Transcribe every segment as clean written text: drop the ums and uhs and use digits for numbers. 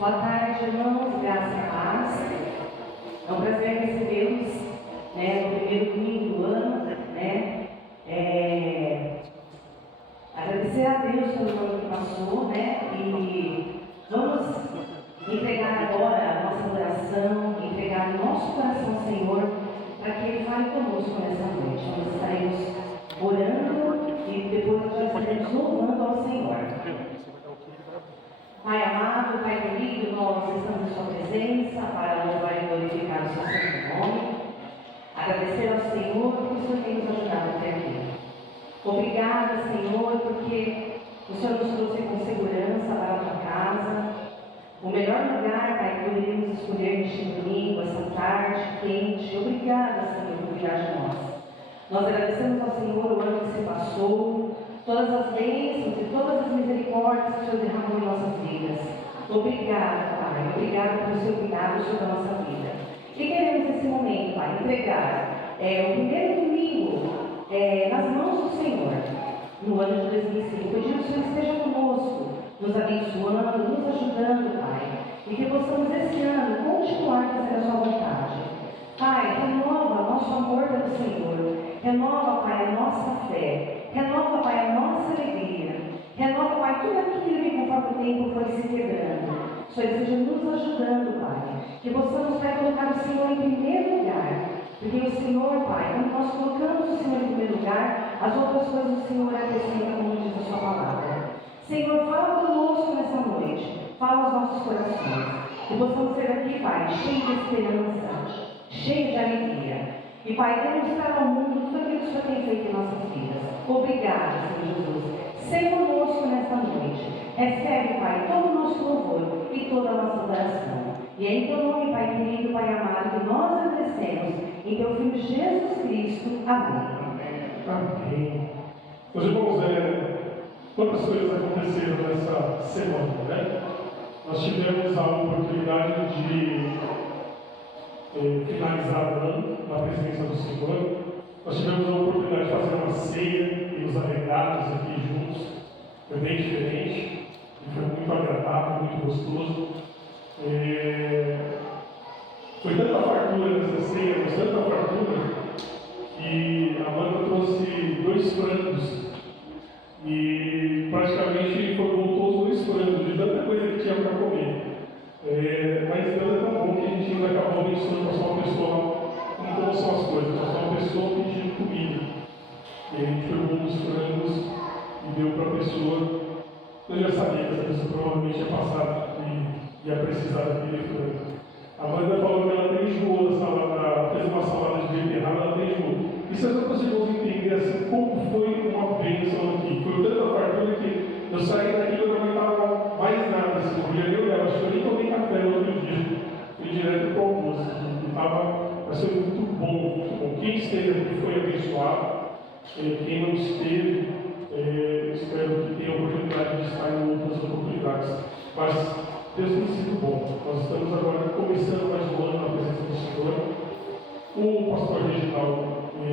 Boa tarde, irmãos, graça e paz. É um prazer recebê-los, no primeiro domingo do ano, agradecer a Deus pelo ano que passou, e vamos entregar agora a nossa oração, entregar o nosso coração ao Senhor, para que Ele fale conosco nessa noite. Nós estaremos orando e depois nós estaremos louvando ao Senhor. Pai amado, Pai querido, nós estamos em Sua presença para louvar e glorificar o Seu santo nome. Agradecer ao Senhor por o Senhor tem nos ajudado até aqui. Obrigada, Senhor, porque o Senhor nos trouxe com segurança para a Tua casa. O melhor lugar, Pai, que poderíamos escolher neste domingo, essa tarde quente. Obrigada, Senhor, por cuidar de nós. Nós agradecemos ao Senhor o ano que se passou, todas as bênçãos e todas as misericórdias que o Senhor derramou em nossas vidas. Obrigada, Pai. Obrigada pelo Seu cuidado sobre a nossa vida. E queremos nesse momento, Pai, entregar o primeiro domingo nas mãos do Senhor, no ano de 2005. Pedindo que o Senhor esteja conosco, nos abençoando, nos ajudando, Pai. E que possamos esse ano continuar fazendo a Sua vontade. Pai, renova nosso amor pelo Senhor. Renova, Pai, a nossa fé. Renova, Pai, a nossa alegria. Renova, Pai, tudo aquilo que conforme o tempo foi se quebrando. Só esteja nos ajudando, Pai. Que possamos, Pai, colocar o Senhor em primeiro lugar. Porque o Senhor, Pai, quando nós colocamos o Senhor em primeiro lugar, as outras coisas do Senhor acrescentam, como diz a Sua palavra. Senhor, fala conosco nessa noite. Fala aos nossos corações. Que possamos ser aqui, Pai, cheios de esperança, cheios de alegria. E, Pai, demonstrar ao mundo tudo aquilo que o Senhor tem feito em nossas vidas. Obrigada, Senhor Jesus. Seja conosco nesta noite. Recebe, Pai, todo o nosso louvor e toda a nossa adoração. E é em Teu nome, Pai querido, Pai amado, que nós agradecemos. Em Teu Filho Jesus Cristo. Amém. Amém. Meus irmãos, quantas coisas aconteceram nessa semana, né? Nós tivemos a oportunidade de finalizar o ano na presença do Senhor. Nós tivemos a oportunidade de fazer uma ceia e os agregados aqui juntos. Foi bem diferente e foi muito agradável, muito gostoso. Foi tanta fartura nessa ceia, mas tanta fartura, que a Amanda trouxe 2 frangos e praticamente voltou os 2 frangos de tanta coisa que tinha para comer. Mas Deus é tão bom que a gente ainda acabou abençoando para só uma pessoa, como são as coisas, para só uma pessoa pedindo comida. E a gente pegou um dos frangos e deu para a pessoa. Eu já sabia que essa pessoa provavelmente ia passar e ia precisar daquele frango. A Amanda falou que ela até enjoou da salada, fez uma salada de beterraba, ela até enjoou. E se as pessoas vão entender assim, como foi uma bênção aqui? Foi tanta fartura que eu saí daqui e não aguentava mais nada. Assim, eu nem olhava, acho que eu nem tomei café no outro dia. Fui direto para o almoço. Mas foi muito bom, muito bom. Quem esteve aqui foi abençoado. Quem não esteve, espero que tenha a oportunidade de estar em outras oportunidades. Mas Deus tem sido bom. Nós estamos agora começando mais um ano na presença do Senhor. O pastor Reginaldo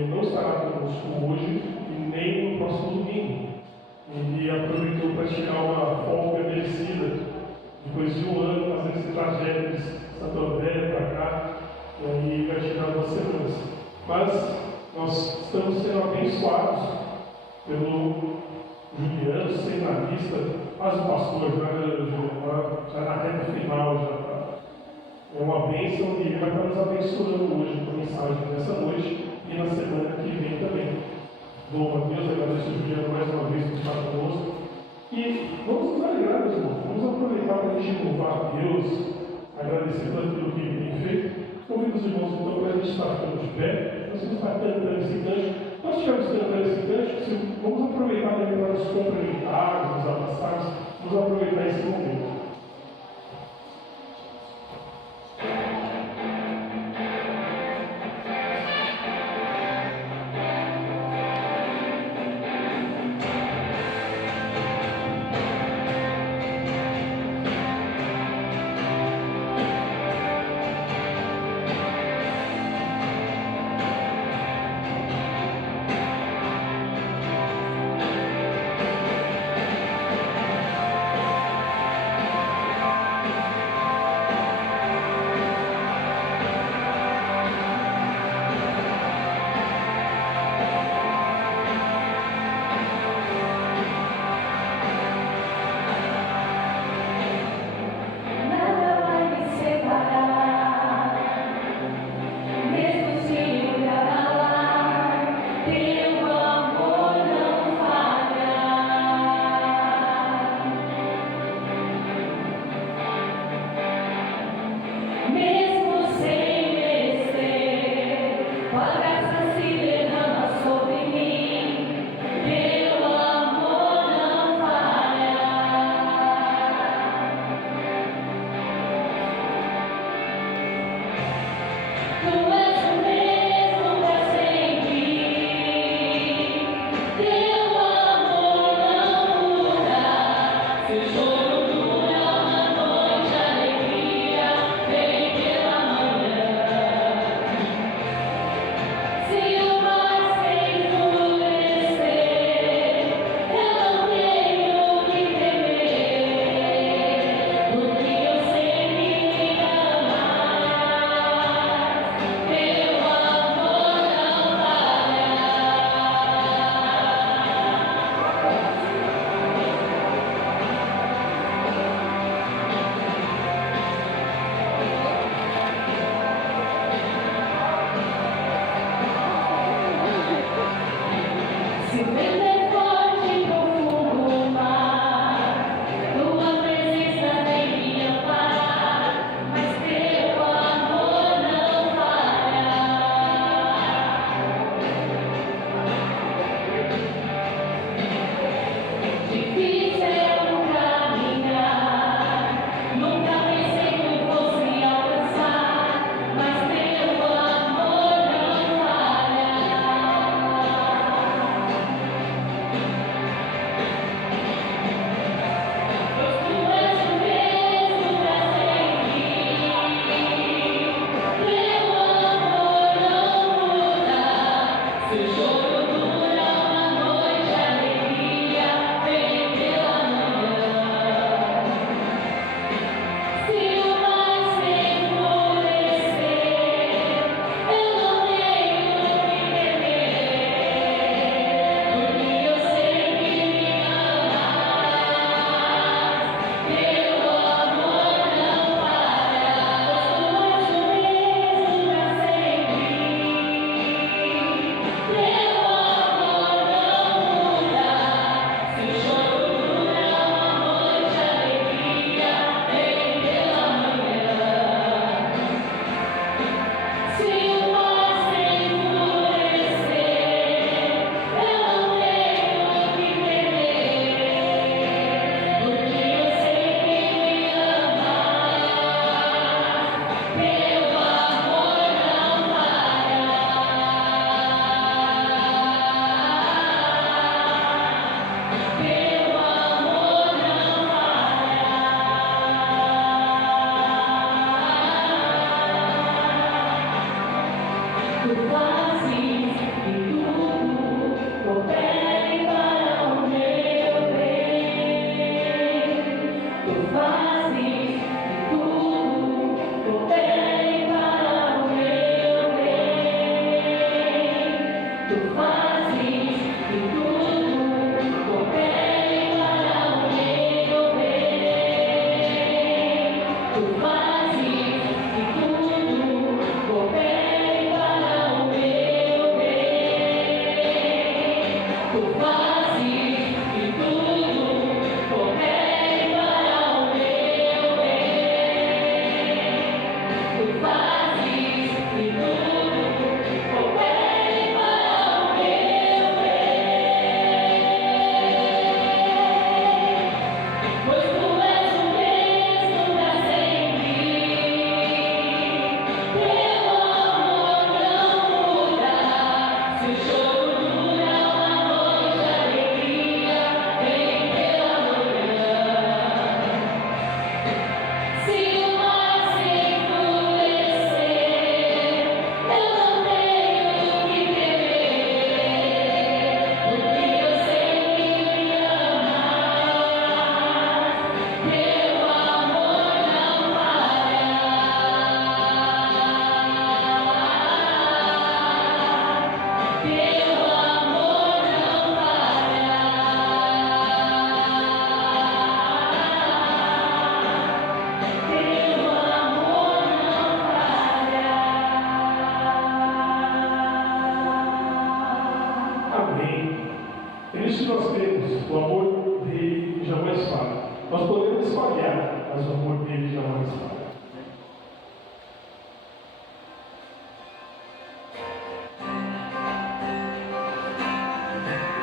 não estará conosco hoje e nem no próximo domingo. Ele aproveitou para tirar uma folga merecida depois de um ano fazendo esse trajeto de Santo André para cá, e aí vai tirar 2 semanas. Mas nós estamos sendo abençoados pelo Juliano, seminarista, quase o pastor, já na reta final, já está. É uma bênção e ele vai estar nos abençoando hoje com a mensagem nessa noite e na semana que vem também. Louvo a Deus, agradeço o Juliano mais uma vez por estar conosco. E vamos nos alegrar, meus irmãos. Vamos aproveitar para a gente louvar a Deus, agradecer por aquilo que Ele tem feito. Convido os irmãos então para a gente estar ficando de pé. Nós vamos estar cantando esse cântico. Nós estivermos cantando esse cântico, vamos aproveitar também para nos cumprimentarmos, nos abraçarmos. Vamos aproveitar esse momento.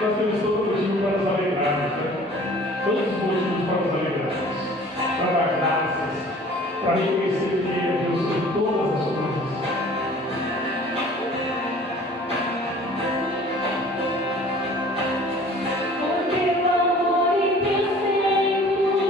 Nós temos todo motivo para nos alegrarmos, né? Todos os motivos para nos alegrarmos, para dar graças, para reconhecer que é Deus sobre todas as coisas. Porque o amor e teu sempre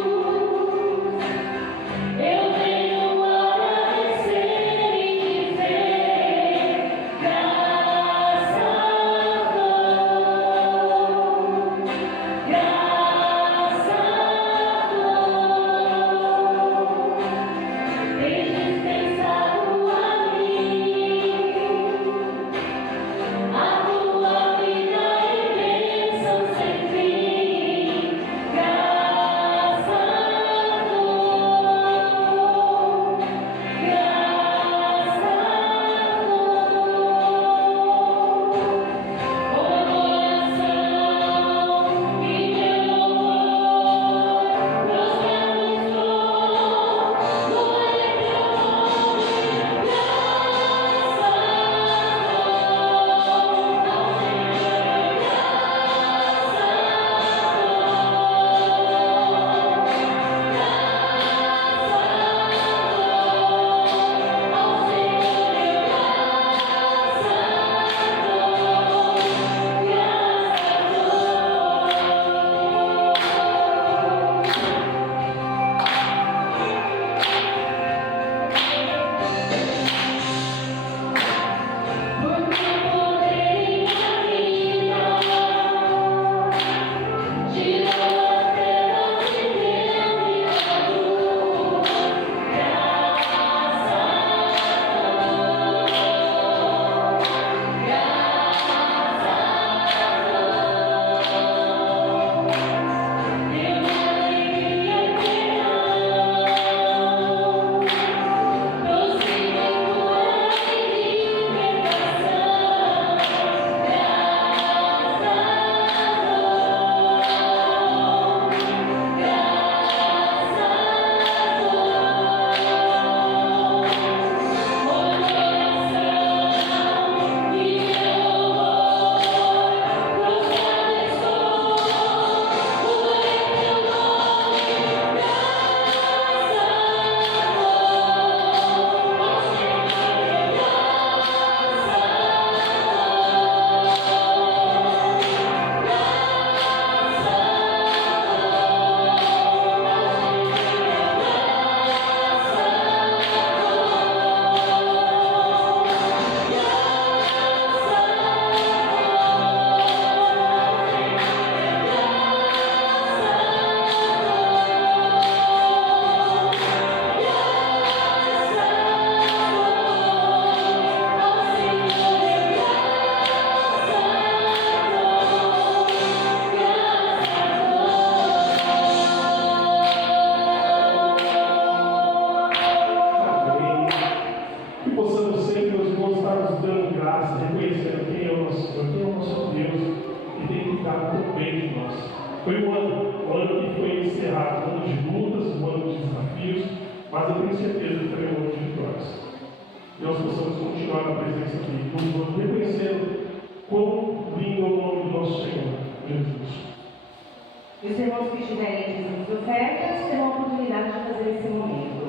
passar um ano de lutas, um ano de desafios, mas eu tenho certeza que teremos um ano de vitórias. E nós possamos continuar na presença dele, reconhecendo quão lindo é o nome do nosso Senhor, Jesus. E os irmãos que estiverem dizendo de ofertas terão a oportunidade de fazer esse momento.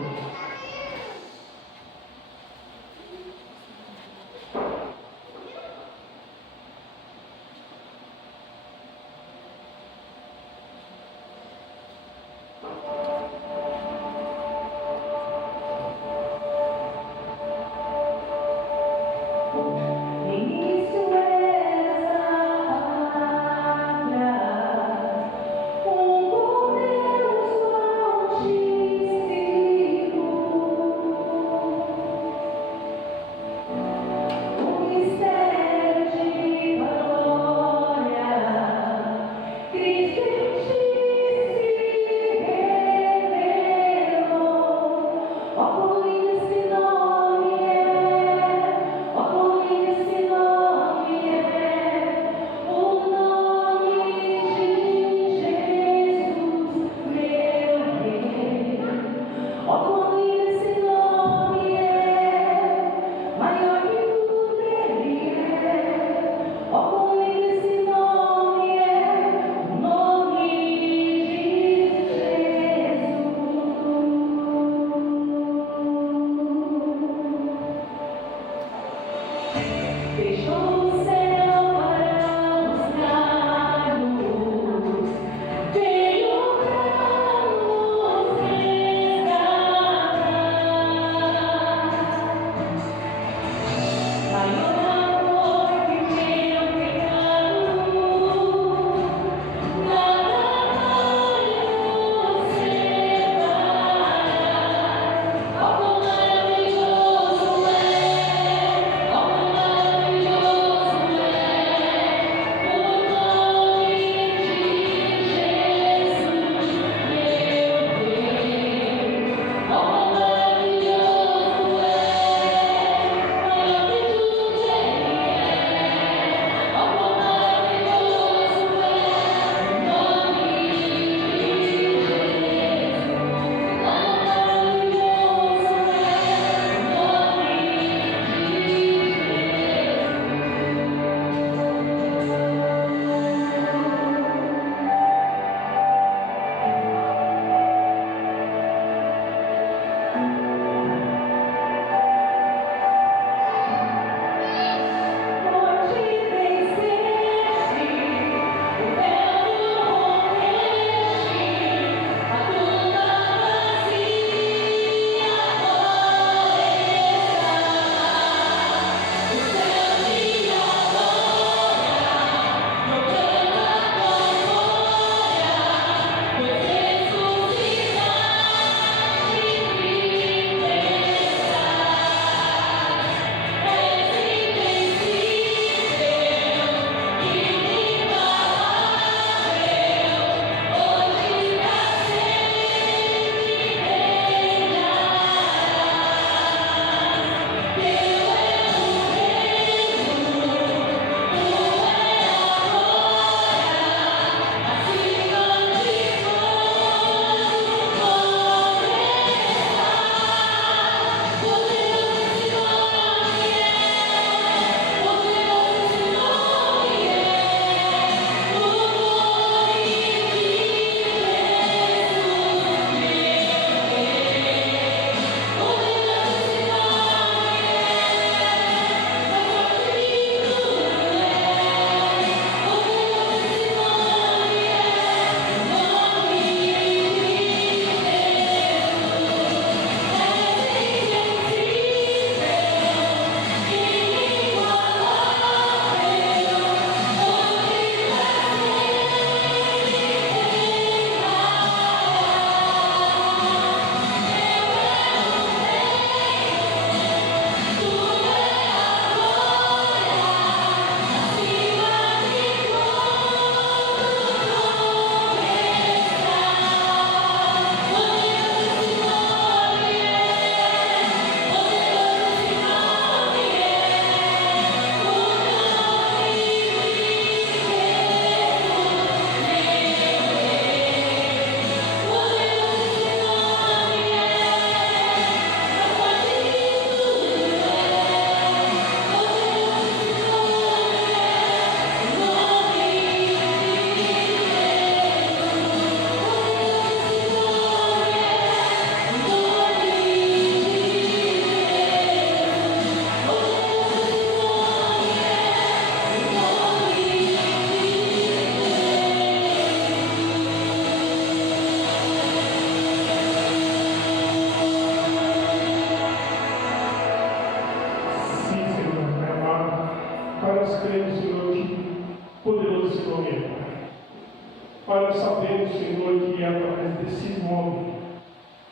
Um com Deus,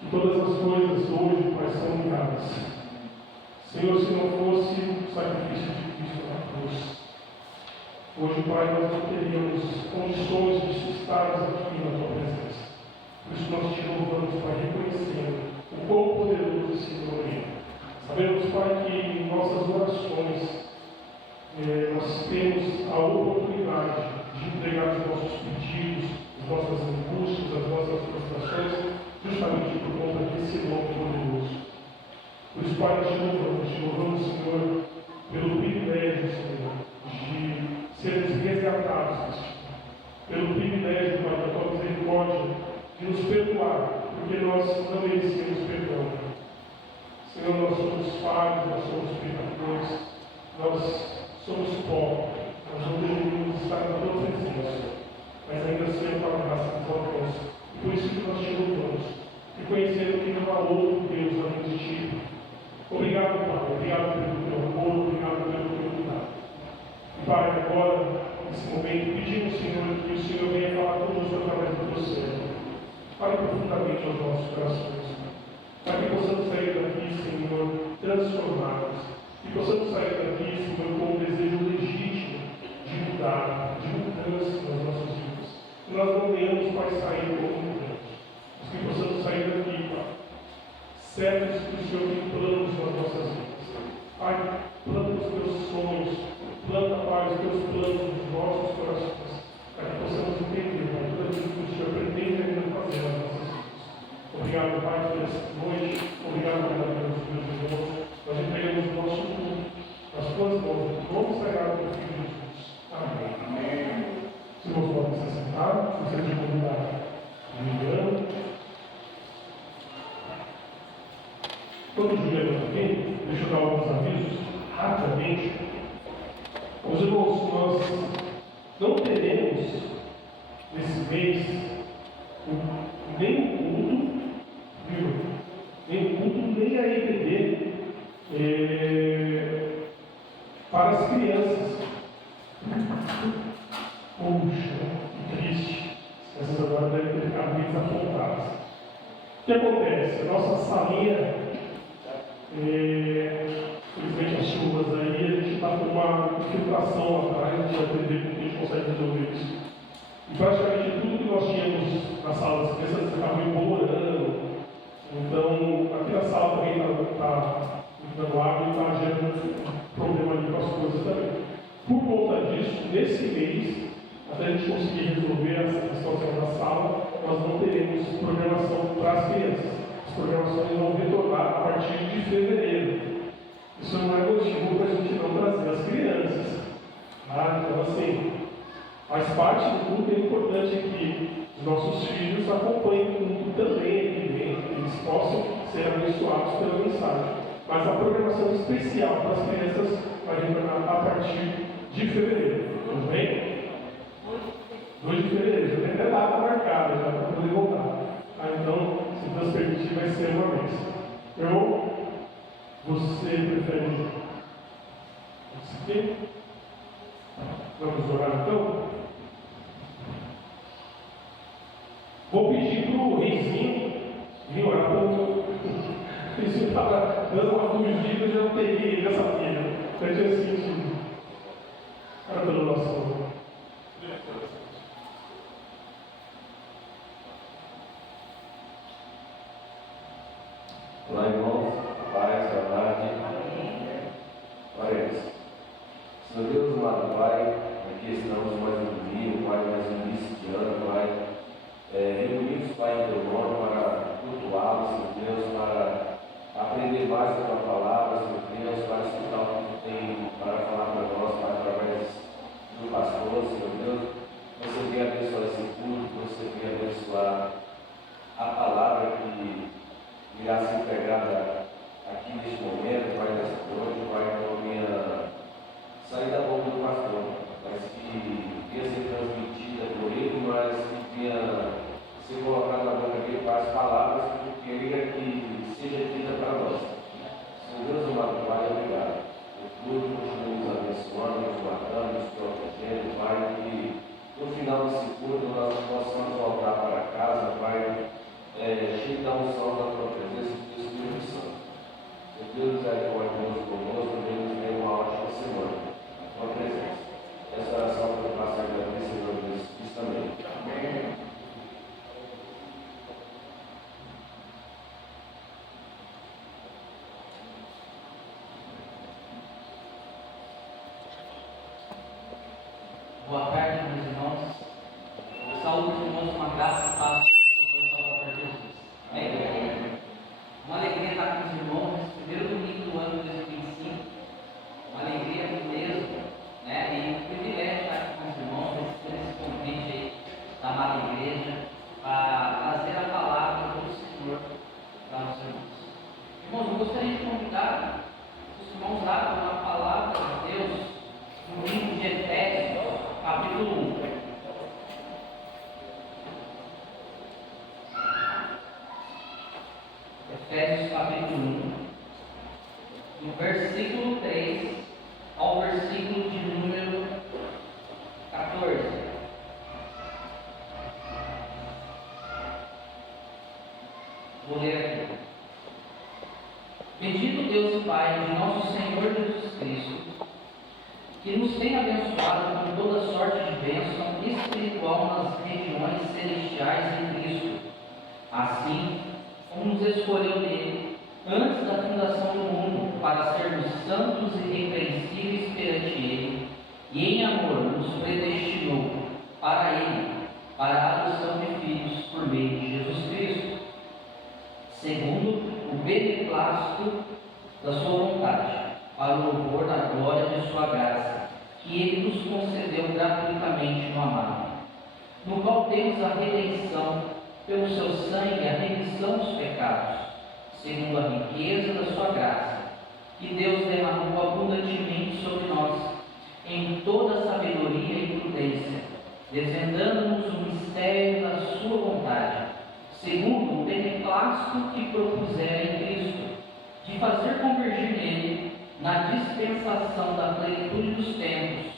que todas as coisas hoje, Pai, são ligadas. Senhor, se não fosse o sacrifício de Cristo na cruz, hoje, Pai, nós não teríamos condições de estarmos aqui na Tua presença. Por isso nós te louvamos, Pai, reconhecendo o quão poderoso esse Senhor é. Sabemos, Pai, que em nossas orações nós temos a oportunidade de entregar os nossos pedidos, as nossas angústias, as nossas frustrações, justamente por conta desse nome poderoso. Por isso, Pai, nós te louvamos, Senhor, pelo privilégio, Senhor, de sermos resgatados, pelo privilégio, Pai, da Tua misericórdia, de nos perdoar, porque nós não merecemos perdão. Senhor, nós somos falhos, nós somos pecadores, nós somos pó, nós não deveríamos estar na Tua presença, mas ainda assim a Tua graça nos alcança. E por isso que nós te louvamos, reconhecendo que não há outro Deus além de Ti. Obrigado, Pai, obrigado pelo Teu amor, obrigado pelo Teu cuidado. E, Pai, agora, nesse momento, pedimos, Senhor, que o Senhor venha falar conosco através do Teu servo. Fale profundamente aos nossos corações, para que possamos sair daqui, Senhor, transformados. Que possamos sair daqui, Senhor, com um desejo legítimo de mudar, de mudança nas nossas vidas. Que nós não venhamos, Pai, sair como mudantes, mas que possamos sair daqui, Pai, certos que o Senhor tem planos nas nossas vidas. Pai, planta os Teus sonhos, planta, Pai, os Teus planos nos nossos corações, para que possamos entender, Pai, tudo aquilo que o Senhor pretende ainda fazer nas nossas vidas. Obrigado, Pai, por esta noite. Obrigado, pelos meus irmãos. Nós entregamos o nosso culto nas Tuas mãos, no nome sagrado do Filho de Jesus. Amém. Amém. Os irmãos podem se sentar, se você me convidar, Juliano. Quando o Juliano está aqui, deixa eu dar alguns avisos, rapidamente. Os irmãos, nós não teremos nesse mês nem o culto, viu? Nem o culto, nem a EBD para as crianças. Puxa, que triste. Essas agora devem ter ficado bem desapontadas. O que acontece? A nossa salinha, infelizmente as chuvas aí, a gente está com uma infiltração atrás, a gente vai aprender como a gente consegue resolver isso. E praticamente tudo que nós tínhamos na sala das crianças acabou embolorando. Então, aqui na sala também está dando água e está gerando problema ali com as coisas também. Por conta disso, nesse mês, até a gente conseguir resolver essa situação da sala, nós não teremos programação para as crianças. As programações vão retornar a partir de fevereiro. Isso não é motivo para a gente não trazer as crianças. Então, assim, faz parte do culto, é importante que os nossos filhos acompanhem o culto também aqui dentro, que eles possam ser abençoados pela mensagem. Mas a programação especial para as crianças vai retornar a partir de fevereiro. Tudo bem? 2 de fevereiro, já tem até data marcada já para poder voltar. Então, se Deus permitir, vai ser uma vez. Você prefere esse aqui? Vamos orar então? Vou pedir para o Reizinho vir orar para o Reizinho estava dando uma fugida, eu já não peguei ele, já sabia. Já tinha sentido. Ora pelo nosso amor. Olá, irmãos, paz, saudade. Oremos. Senhor Deus, amado Pai, aqui estamos mais um domingo, Pai, mais um início de ano, Pai, reunidos, Pai, em Teu nome para cultuá-lo, Senhor Deus, para aprender mais da Tua palavra, Senhor Deus, para escutar o que Tu tem para falar para nós, Pai, através do pastor, Senhor Deus. Você venha abençoar esse culto, você venha abençoar a palavra que irá ser pregada aqui neste momento, Pai, nessa noite, Pai, não venha sair da boca do pastor, mas que venha ser transmitida por ele, mas que venha ser colocada na boca dele para as palavras que ele quer que seja dita para nós. Senhor Deus, amado Pai, obrigado. O culto continua nos abençoando, nos guardando, nos protegendo, Pai, que no final desse culto nós possamos voltar para casa, Pai, cheio da unção da Tua Efésios capítulo 1, do versículo 3 ao versículo de número 14. Vou ler aqui. Bendito Deus e Pai de nosso Senhor Jesus Cristo, que nos tem abençoado com toda sorte de bênção espiritual nas regiões celestiais em Cristo, assim como nos escolheu nele antes da fundação do mundo, para sermos santos e irrepreensíveis perante ele, e em amor nos predestinou para ele, para a adoção de filhos por meio de Jesus Cristo, segundo o beneplácito da sua vontade, para o louvor da glória de sua graça, que ele nos concedeu gratuitamente no amado, no qual temos a redenção pelo seu sangue, a remissão dos pecados, segundo a riqueza da sua graça, que Deus derramou abundantemente sobre nós, em toda sabedoria e prudência, desvendando-nos o mistério da sua vontade, segundo o beneplácito que propusera em Cristo, de fazer convergir nele, na dispensação da plenitude dos tempos,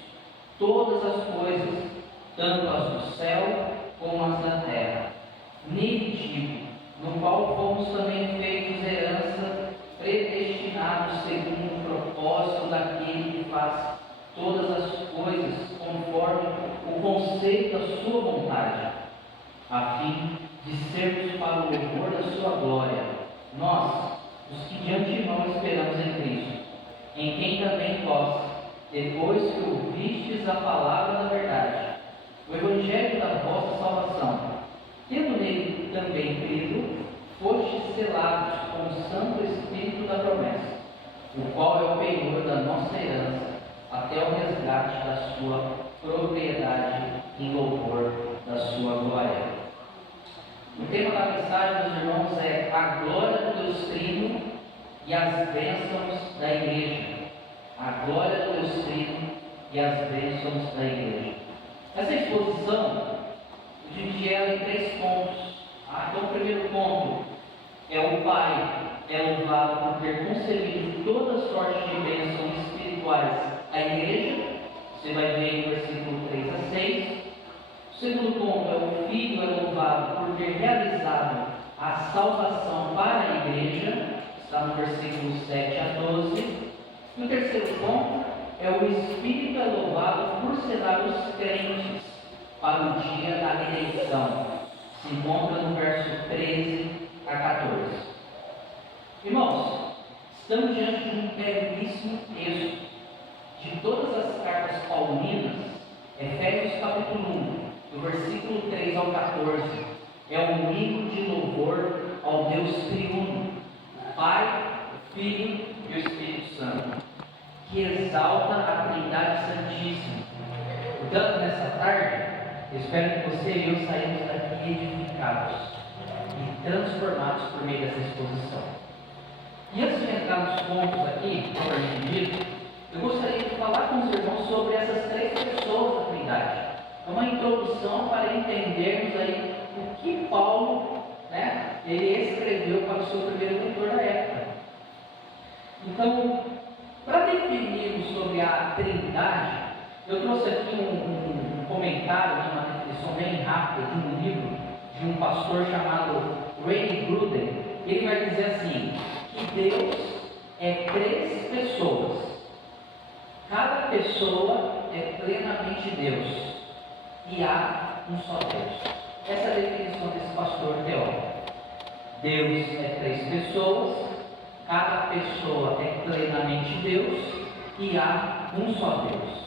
todas as coisas, tanto as do céu como as da terra. Nele digo, no qual fomos também feitos herança, predestinados segundo o propósito daquele que faz todas as coisas conforme o conceito da sua vontade, a fim de sermos para o louvor da sua glória, nós, os que de antemão esperamos em Cristo, em quem também vós, depois que ouvistes a palavra da verdade, o evangelho da vossa salvação, tendo nele também crido, fostes selados com o Santo Espírito da promessa, o qual é o penhor da nossa herança, até o resgate da sua propriedade em louvor da sua glória. O tema da mensagem, meus irmãos, é a glória do Deus Trino e as bênçãos da igreja. A glória do Deus Trino e as bênçãos da igreja. Essa exposição, eu dividi ela em 3 pontos. Então, o primeiro ponto é o Pai é louvado por ter concedido toda sorte de bênçãos espirituais à igreja. Você vai ver em versículo 3 a 6. O segundo ponto é o Filho é louvado por ter realizado a salvação para a igreja. Está no versículo 7 a 12. E o terceiro ponto é o Espírito é louvado por selar os crentes para o dia da redenção. Se encontra no verso 13 a 14. Irmãos, estamos diante de um belíssimo texto de todas as cartas paulinas. Efésios capítulo 1, do versículo 3 ao 14, é um hino de louvor ao Deus triuno, Pai, Filho e o Espírito Santo, que exalta a Trindade Santíssima. Portanto, nessa tarde, espero que você e eu saímos daqui edificados e transformados por meio dessa exposição. E antes de entrar nos pontos aqui, propriamente dito, eu gostaria de falar com os irmãos sobre essas 3 pessoas da Trindade. É uma introdução para entendermos aí o que Paulo, ele escreveu para o seu primeiro leitor da época. Então, para definirmos sobre a Trindade, eu trouxe aqui um comentário, uma definição bem rápida de um livro de um pastor chamado Ray Gruden. Ele vai dizer assim, que Deus é 3 pessoas. Cada pessoa é plenamente Deus. E há um só Deus. Essa é a definição desse pastor teólogo. Deus é 3 pessoas, cada pessoa é plenamente Deus e há um só Deus.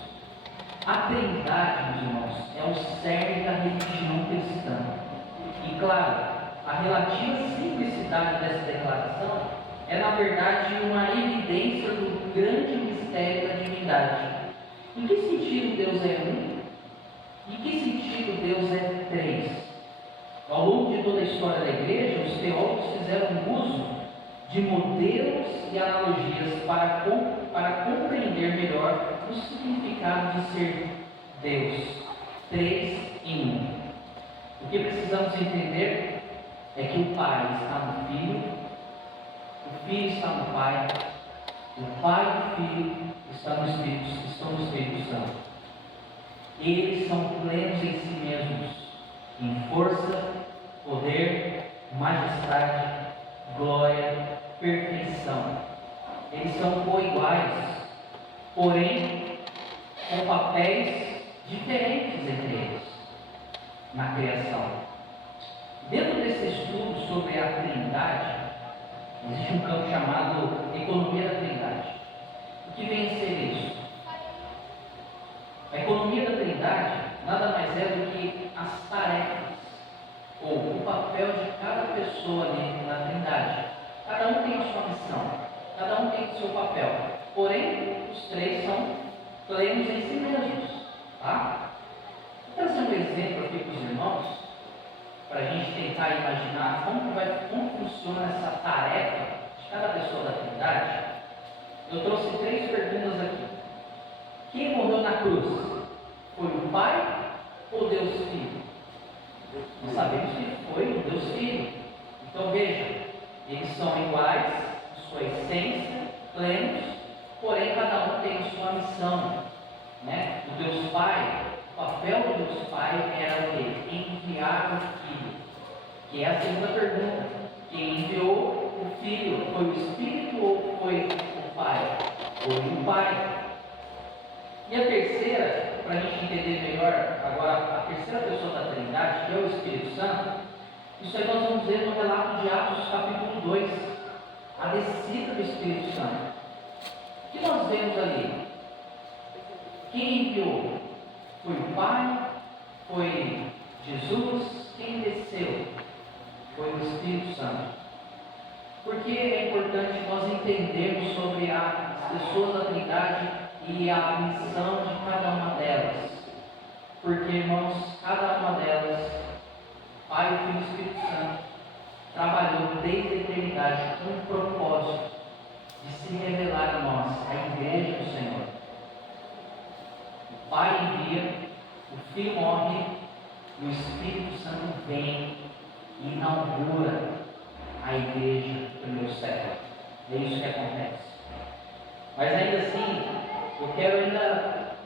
A Trindade, meus irmãos, é o cerne da religião cristã. E claro, a relativa simplicidade dessa declaração é na verdade uma evidência do grande mistério da divindade. Em que sentido Deus é um? Em que sentido Deus é 3? Ao longo de toda a história da igreja, os teólogos fizeram uso de modelos e analogias para compreender melhor o significado de ser Deus, 3 em 1. O que precisamos entender é que o Pai está no Filho, o Filho está no Pai, o Pai e o Filho estão no Espírito Santo. Eles são plenos em si mesmos, em força, poder, majestade, glória, perfeição. Eles são coiguais, porém com papéis diferentes entre eles na criação. Dentro desse estudo sobre a Trindade, existe um campo chamado Economia da Trindade. O que vem a ser isso? A economia da Trindade nada mais é do que as tarefas ou o papel de cada pessoa ali na Trindade. Cada um tem a sua missão, cada um tem o seu papel, porém os três são plenos em si mesmos. Tá? Vou trazer um exemplo aqui para os irmãos, para a gente tentar imaginar como funciona essa tarefa de cada pessoa da Trindade. Eu trouxe 3 perguntas aqui. Quem morreu na cruz? Foi o Pai ou Deus Filho? Nós sabemos que foi o Deus Filho. Então veja, eles são iguais, sua essência, plenos, porém cada um tem a sua missão. Né? O Deus Pai, o papel do Deus Pai era o quê? Enviar o Filho. Que é a segunda pergunta. Quem enviou o Filho? Foi o Espírito ou foi o Pai? Foi o Pai. E a terceira, para a gente entender melhor, agora a terceira pessoa da Trindade, que é o Espírito Santo, isso aí nós vamos ver no relato de Atos capítulo 2, a descida do Espírito Santo. O que nós vemos ali? Quem enviou? Foi o Pai? Foi Jesus? Quem desceu? Foi o Espírito Santo. Por que é importante nós entendermos sobre as pessoas da Trindade e a missão de cada uma delas? Porque, irmãos, cada uma delas, Pai, Filho e Espírito Santo, trabalhou desde a eternidade com o propósito de se revelar a nós, a igreja do Senhor. O Pai envia, o Filho morre, e o Espírito Santo vem e inaugura a igreja do primeiro século. É isso que acontece. Mas ainda assim, eu quero ainda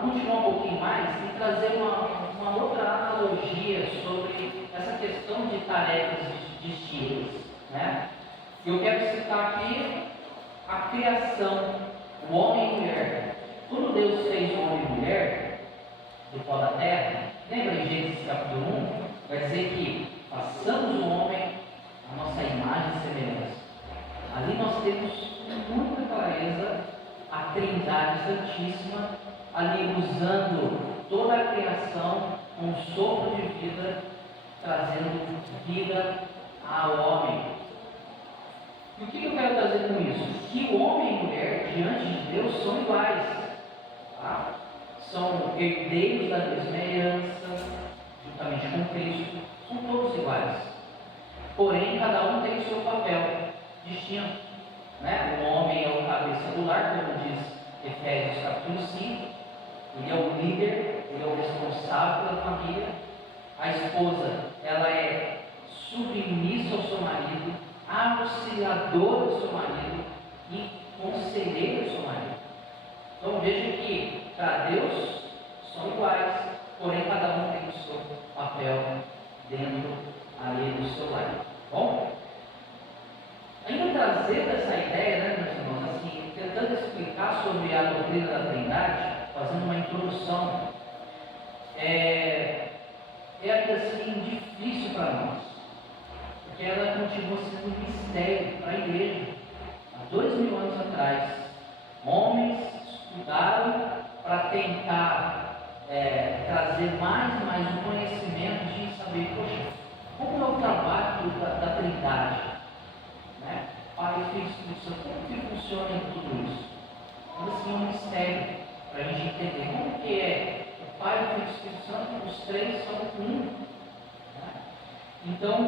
continuar um pouquinho mais e trazer uma outra analogia sobre essa questão de tarefas distintas. Né? Eu quero citar aqui a criação, o homem e mulher. Quando Deus fez o homem e mulher do pó da terra, lembra em Gênesis capítulo 1? Vai dizer que façamos o homem a nossa imagem e semelhança. Ali nós temos com muita clareza a Trindade Santíssima, ali usando toda a criação com um sopro de vida, trazendo vida ao homem. E o que eu quero trazer com isso? Que o homem e mulher diante de Deus são iguais. Tá? São herdeiros da mesma herança, juntamente com Cristo, são todos iguais. Porém, cada um tem o seu papel distinto. Né? O homem é o cabeça do lar, como diz Efésios capítulo 5. Ele é o líder, ele é o responsável pela família. A esposa, ela é submissa ao seu marido, auxiliadora do seu marido e conselheira do seu marido. Então veja que para Deus são iguais, porém cada um tem o seu papel dentro ali do seu lar. Bom? Ainda trazendo essa ideia, né, meus irmãos, assim, tentando explicar sobre a doutrina da Trindade, fazendo uma introdução, é ainda assim difícil para nós, porque ela continua sendo um mistério para a igreja. Há 2000 anos atrás, homens estudaram para tentar trazer mais e mais um conhecimento de saber, poxa, como é o trabalho da Trindade? Né? Pai, Filho e Espírito Santo, como que funciona em tudo isso? Mas assim, é um mistério para a gente entender como que é o Pai, o Filho e o Espírito Santo, os três são um. Né? Então,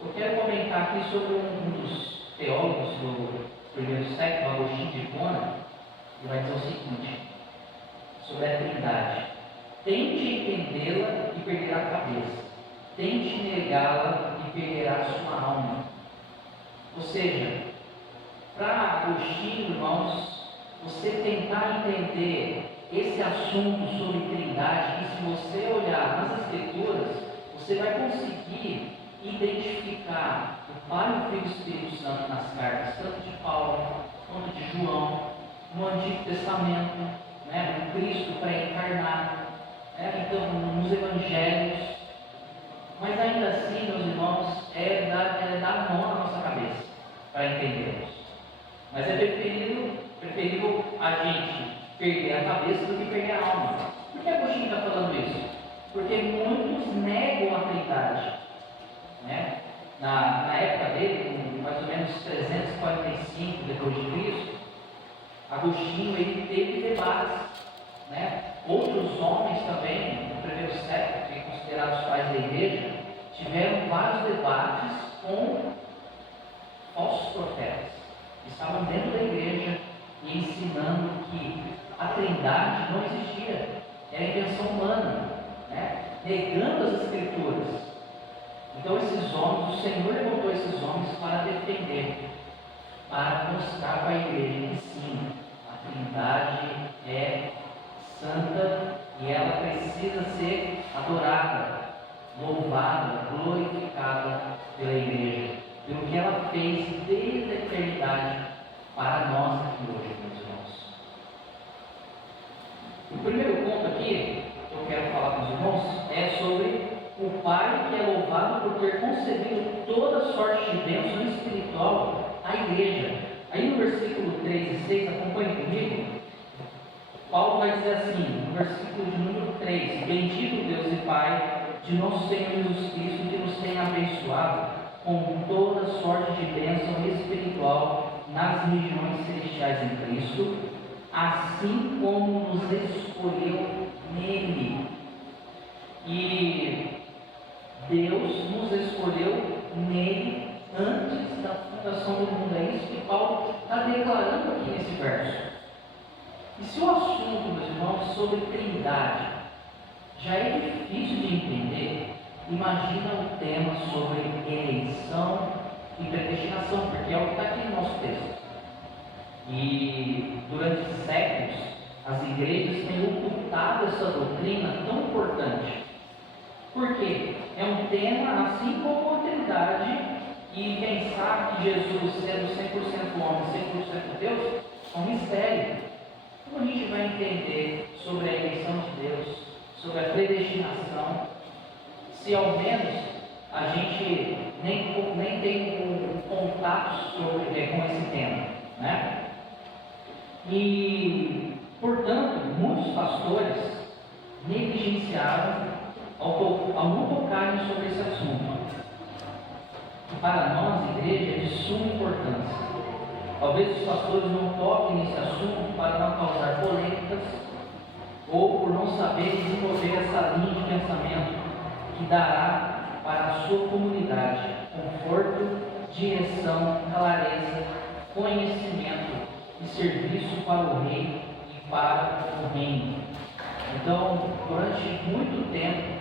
eu quero comentar aqui sobre um dos teólogos do primeiro século, Agostinho de Hipona, que vai dizer o seguinte, sobre a Trindade: tente entendê-la e perderá a cabeça, tente negá-la e perderá a sua alma. Ou seja, Para Agostinho, irmãos, você tentar entender esse assunto sobre Trindade, e se você olhar nas Escrituras, você vai conseguir identificar o Pai, o Filho e o Espírito Santo nas cartas, tanto de Paulo quanto de João, no Antigo Testamento, né, no Cristo pré-encarnado, né, então nos Evangelhos. Mas ainda assim, meus irmãos, é dar mão na nossa cabeça para entendermos. Mas é preferível a gente perder a cabeça do que perder a alma. Por que Agostinho está falando isso? Porque muitos negam a Trindade. Né? Na época dele, mais ou menos 345 depois de Cristo, Agostinho ele teve debates. Né? Outros homens também, no primeiro século, que considerados pais da igreja, tiveram vários debates com falsos profetas. Estavam dentro da igreja e ensinando que a Trindade não existia, era invenção humana, né? Negando as Escrituras. Então esses homens, o Senhor levantou esses homens para defender, para mostrar para a igreja que sim, a Trindade é santa e ela precisa ser adorada, louvada, glorificada pela igreja, pelo que ela fez desde a eternidade para nós aqui hoje, meus irmãos. O primeiro ponto aqui que eu quero falar com os irmãos é sobre o Pai que é louvado por ter concedido toda sorte de bênção espiritual à igreja. Aí no versículo 3 e 6, acompanhe comigo. Paulo vai dizer assim, no versículo de número 3: Bendito Deus e Pai de nosso Senhor Jesus Cristo, que nos tem abençoado com toda sorte de bênção espiritual nas regiões celestiais em Cristo, assim como nos escolheu nele. E Deus nos escolheu nele antes da fundação do mundo. É isso que Paulo está declarando aqui nesse verso. E se o assunto, meus irmãos, sobre Trindade já é difícil de entender, imagina o tema sobre eleição e predestinação, porque é o que está aqui no nosso texto. E durante séculos, as igrejas têm ocultado essa doutrina tão importante. Por quê? É um tema, assim como a Trindade, e pensar que Jesus, sendo 100% homem e 100% Deus, é um mistério. Como a gente vai entender sobre a eleição de Deus, sobre a predestinação, se ao menos a gente nem tem um contato com esse tema, né? E, portanto, muitos pastores negligenciaram ao não tocarem sobre esse assunto. Para nós, igreja, é de suma importância. Talvez os pastores não toquem nesse assunto para não causar polêmicas ou por não saber desenvolver essa linha de pensamento que dará para a sua comunidade conforto, direção, clareza, conhecimento e serviço para o rei e para o reino. Então, durante muito tempo,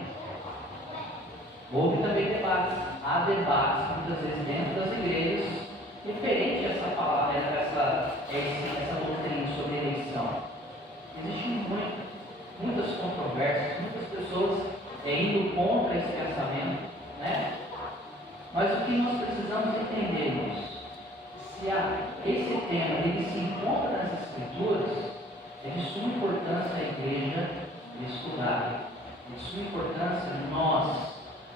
houve também debates. Há debates, muitas vezes, dentro das igrejas, referente a essa palavra, essa doutrina sobre eleição. Existem muitas controvérsias, muitas pessoas indo contra esse pensamento, né? Mas o que nós precisamos entender, irmãos, se esse tema ele se encontra nas Escrituras, é de suma importância a igreja estudar, é de suma importância nós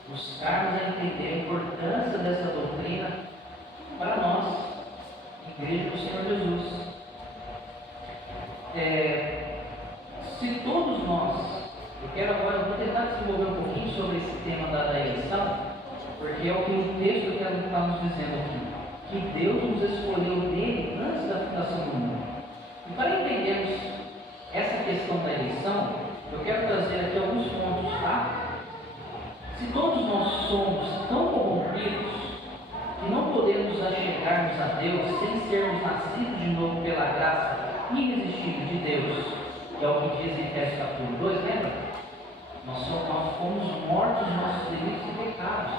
buscarmos a entender a importância dessa doutrina para nós, igreja do Senhor Jesus. Se todos nós, vou tentar desenvolver um pouquinho sobre esse tema da eleição, porque é o que o texto está nos dizendo aqui, que Deus nos escolheu nele antes da fundação do mundo. E para entendermos essa questão da eleição, eu quero trazer aqui alguns pontos, tá? Se todos nós somos tão corrompidos que não podemos achegar-nos a Deus sem sermos nascidos de novo pela graça irresistível de Deus, que é o que diz em Efésios capítulo 2, lembra? Nós fomos mortos nos nossos delitos e pecados.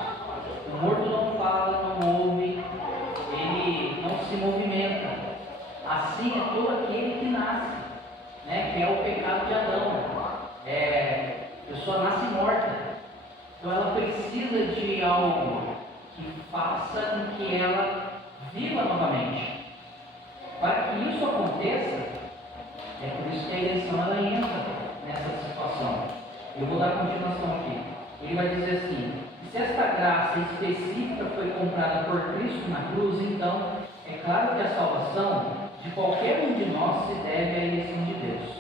O morto não fala, não ouve, ele não se movimenta. precisa de algo que faça com que ela viva novamente. Para que isso aconteça, é por isso que a eleição ela entra nessa situação. Eu vou dar continuação aqui. Ele vai dizer assim: se esta graça específica foi comprada por Cristo na cruz, então é claro que a salvação de qualquer um de nós se deve à eleição de Deus.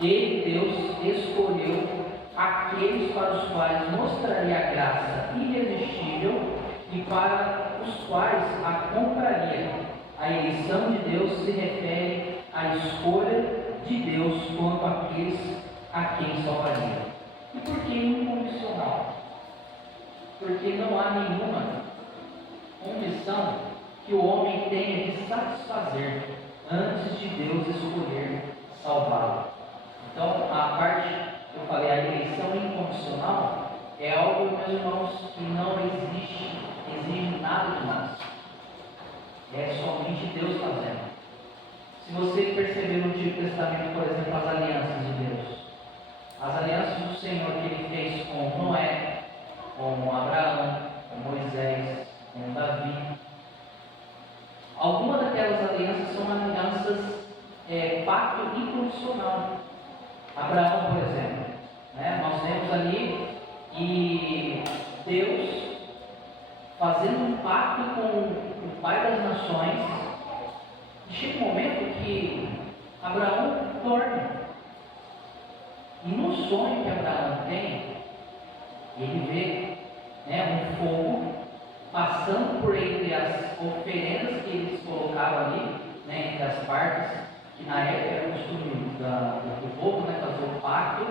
Ele, Deus, escolheu aqueles para os quais mostraria a graça irresistível e para os quais a compraria. A eleição de Deus se refere à escolha de Deus quanto àqueles a quem salvaria. E por que incondicional? Porque não há nenhuma condição que o homem tenha de satisfazer antes de Deus escolher salvá-lo. Então, a parte que eu falei, a eleição incondicional, é algo, meus irmãos, que não exige nada de nós. É somente Deus fazendo. Se você perceber no Antigo Testamento, por exemplo, as alianças de Deus, as alianças do Senhor que Ele fez com Noé, com Abraão, com Moisés, com Davi, algumas daquelas alianças são alianças pacto incondicional. Abraão, por exemplo, nós vemos ali e Deus fazendo um pacto com o Pai das Nações, e chega um momento que Abraão dorme. E no sonho que Abraão tem, ele vê um fogo passando por entre as oferendas que eles colocaram ali, entre as partes, que na época era o costume do povo, fazer o pacto,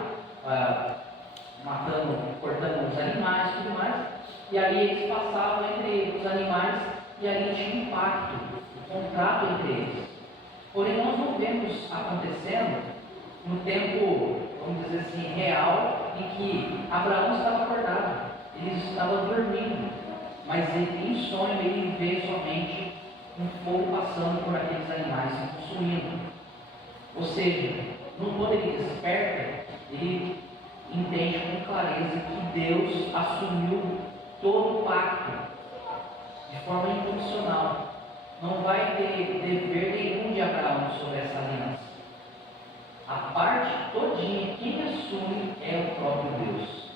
cortando os animais e tudo mais, e aí eles passavam entre os animais e ali tinha um pacto, um contrato entre eles. Porém, nós não vemos acontecendo no tempo, vamos dizer assim, real, em que Abraão estava acordado, ele estava dormindo, mas ele, em sonho, ele vê somente um fogo passando por aqueles animais se consumindo. Ou seja, no quando ele desperta, ele entende com clareza que Deus assumiu todo o pacto de forma incondicional. Não vai ter dever nenhum de Abraão sobre essa aliança. A parte todinha, quem assume é o próprio Deus.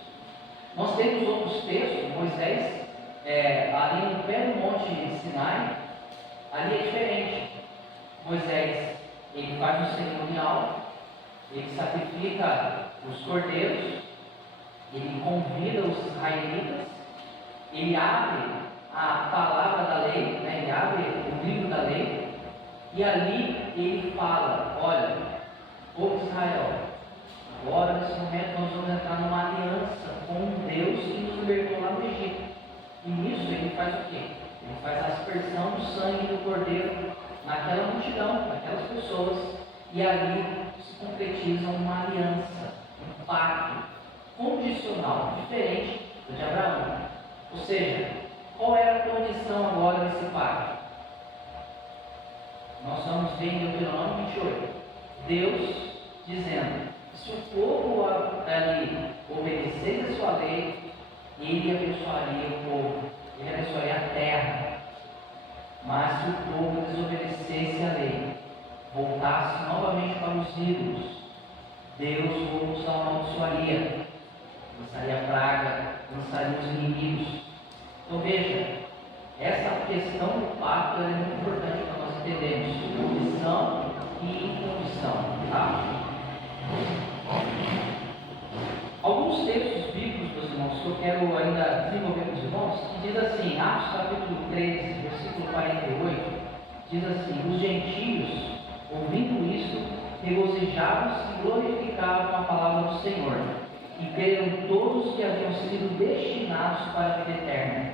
Nós temos outros textos, Moisés, ali no pé do monte de Sinai, ali é diferente. Moisés, ele faz um cerimonial, ele sacrifica os cordeiros, ele convida os israelitas, ele abre a palavra da lei, ele abre o livro da lei, e ali ele fala: olha, povo de Israel, agora nesse momento nós vamos entrar numa aliança com um Deus que nos libertou lá do Egito. E nisso ele faz o quê? Ele faz a aspersão do sangue do cordeiro naquela multidão, naquelas pessoas, e ali se concretiza uma aliança, um pacto condicional, diferente do de Abraão. Ou seja, qual era a condição agora desse pacto? Nós vamos ver em Deuteronômio 28, Deus dizendo que se o povo ali obedecesse a sua lei, ele abençoaria o povo, ele abençoaria a terra. Mas se o povo desobedecesse a lei, voltasse novamente para os ídolos, Deus os amaldiçoaria, lançaria praga, lançaria os inimigos. Então veja, essa questão do pacto é muito importante para nós entendermos condição e incondição. Tá? Alguns textos bíblicos, meus irmãos, que eu quero ainda desenvolver com os irmãos, que diz assim, Atos capítulo 13, versículo 48, diz assim: os gentios, ouvindo isto, regozijavam-se e glorificavam a palavra do Senhor, e creram todos que haviam sido destinados para a vida eterna.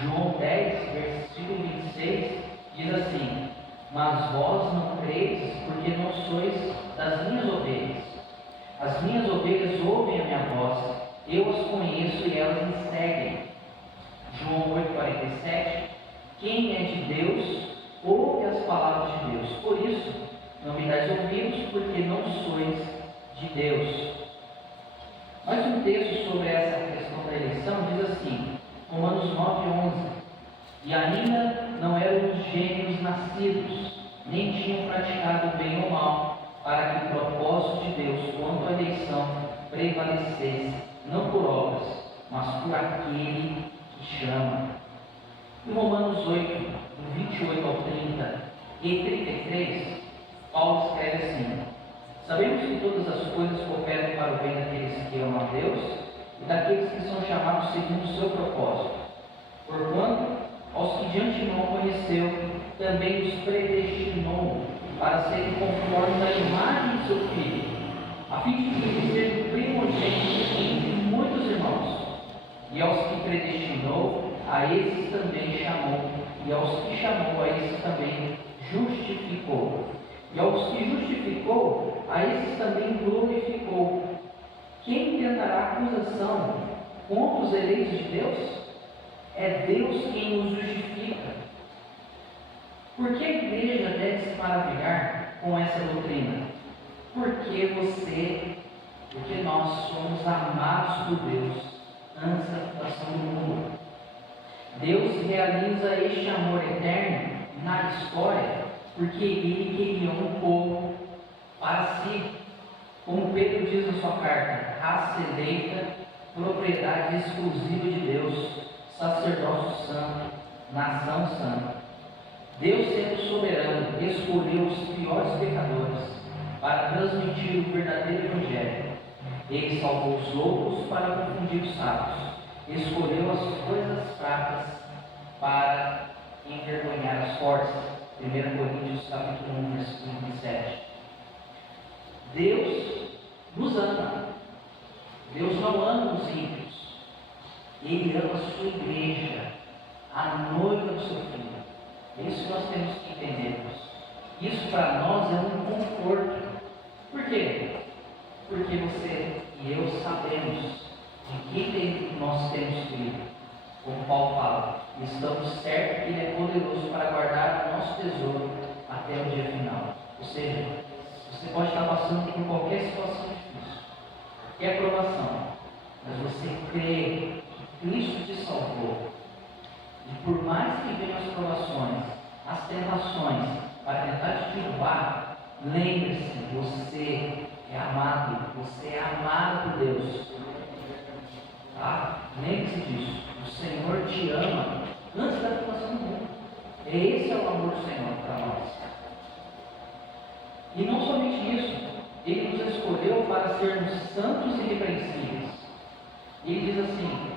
João 10, versículo 26, diz assim: mas vós não credes, porque não sois das minhas ovelhas. As minhas ovelhas ouvem a minha voz, eu as conheço e elas me seguem. João 8,47, quem é de Deus, ouve as palavras de Deus. Por isso, não me dais ouvidos, porque não sois de Deus. Mas um texto sobre essa questão da eleição diz assim, Romanos 9:11, e ainda não eram os gêmeos nascidos, nem tinham praticado o bem ou mal, para que o propósito de Deus quanto à eleição prevalecesse, não por obras, mas por aquele que chama. Em Romanos 8, do 28 ao 30 e 33, Paulo escreve assim, sabemos que todas as coisas cooperam para o bem daqueles que amam a Deus e daqueles que são chamados segundo o seu propósito. Porquanto, aos que de antemão conheceu, também os predestinou para serem conformes à imagem de seu Filho, a fim de que ele seja o primogênito entre muitos irmãos. E aos que predestinou, a esses também chamou, e aos que chamou, a esses também justificou. E aos que justificou, a esses também glorificou. Quem tentará acusação contra os eleitos de Deus? É Deus quem os justifica. Por que a igreja deve se maravilhar com essa doutrina? Porque nós somos amados por Deus antes da fundação do mundo. Deus realiza este amor eterno na história porque Ele queria um povo para si. Como Pedro diz na sua carta, raça eleita, propriedade exclusiva de Deus, sacerdócio santo, nação santa. Deus, sendo soberano, escolheu os piores pecadores para transmitir o verdadeiro Evangelho. Ele salvou os loucos para confundir os sábios. Escolheu as coisas fracas para envergonhar as fortes. 1 Coríntios capítulo 1, versículo 27. Deus nos ama. Deus não ama os ímpios. Ele ama a sua igreja, a noiva do seu filho. É isso que nós temos que entender. Isso para nós é um conforto. Por quê? Porque você e eu sabemos de quem nós temos crido. Como Paulo fala, estamos certos que Ele é poderoso para guardar o nosso tesouro até o dia final. Ou seja, você pode estar passando por qualquer situação difícil, qualquer provação, mas você crê que Cristo te salvou. E por mais que venham as provações, as tentações, para tentar te derrubar, lembre-se, você é amado, você é amado por Deus. Tá? Lembre-se disso. O Senhor te ama antes da fundação do mundo. Esse é o amor do Senhor para nós. E não somente isso, Ele nos escolheu para sermos santos e irrepreensíveis. Ele diz assim,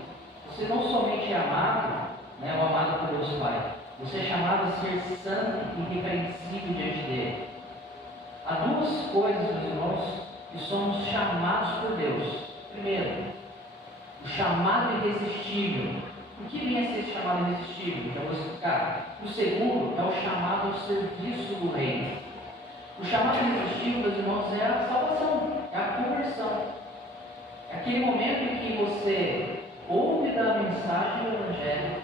você não somente é amado, o amado por Deus Pai, você é chamado a ser santo e irrepreensível diante dele. Há duas coisas, meus irmãos, que somos chamados por Deus. Primeiro, o chamado irresistível. O que vem a ser chamado irresistível? Eu vou explicar. O segundo é o chamado ao serviço do reino. O chamado irresistível, meus irmãos, é a salvação, é a conversão. É aquele momento em que você ouve da mensagem do Evangelho,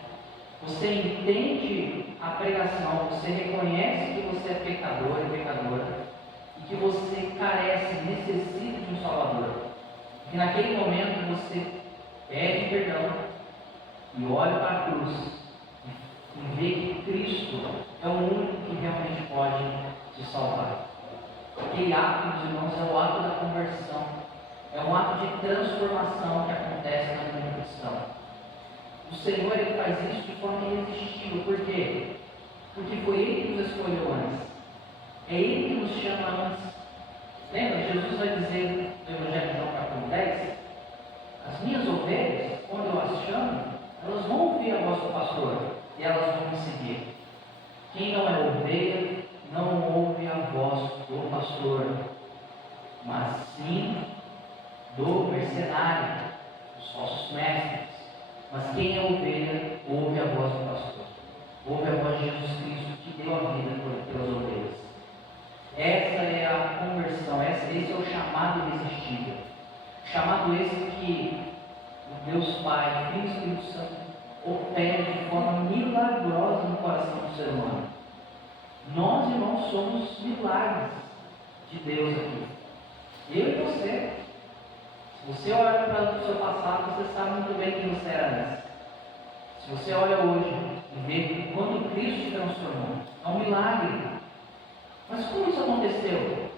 você entende a pregação, você reconhece que você é pecador e pecadora, e que você carece, necessita de um Salvador. E naquele momento você pede perdão e olha para a cruz e vê que Cristo é o único que realmente pode te salvar. Aquele ato, meus irmãos, é o ato da conversão, é um ato de transformação que acontece na vida cristã. O Senhor, Ele faz isso de forma irresistível. Por quê? Porque foi Ele que nos escolheu antes. É Ele que nos chama antes. Lembra? Jesus vai dizer no Evangelho de João capítulo 10, as minhas ovelhas, quando eu as chamo, elas vão ouvir a voz do pastor e elas vão me seguir. Quem não é ovelha, não ouve a voz do pastor, mas sim do mercenário, dos falsos mestres. Mas quem é ovelha, ouve a voz do pastor, ouve a voz de Jesus Cristo que deu a vida pelas ovelhas. Essa é a conversão, esse é o chamado irresistível. Chamado esse que o Deus Pai, Filho e Espírito Santo opera de forma milagrosa no coração do ser humano. Nós, irmãos, somos milagres de Deus aqui. Eu e você. Se você olha para o seu passado, você sabe muito bem quem você era antes. Se você olha hoje e vê quando Cristo te transformou, é um milagre. Mas como isso aconteceu?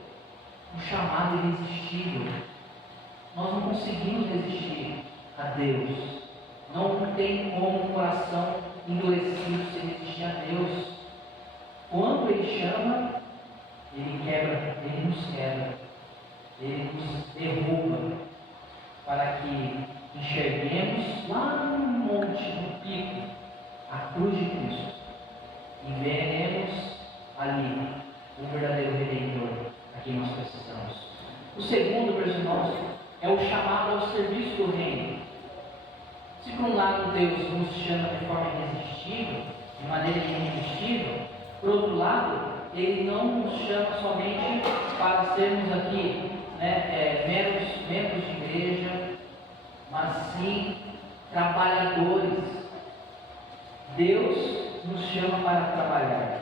Um chamado irresistível. Nós não conseguimos resistir a Deus. Não tem como um coração endurecido se resistir a Deus. Quando Ele chama, Ele quebra, Ele nos quebra, Ele nos derruba, para que enxerguemos lá no monte, no pico, a cruz de Cristo, e veremos ali o verdadeiro Redentor a quem nós precisamos. O segundo, meus irmãos, é o chamado ao serviço do reino. Se por um lado Deus nos chama de forma irresistível, de maneira irresistível, por outro lado, Ele não nos chama somente para sermos aqui meros membros de igreja, mas sim trabalhadores. Deus nos chama para trabalhar.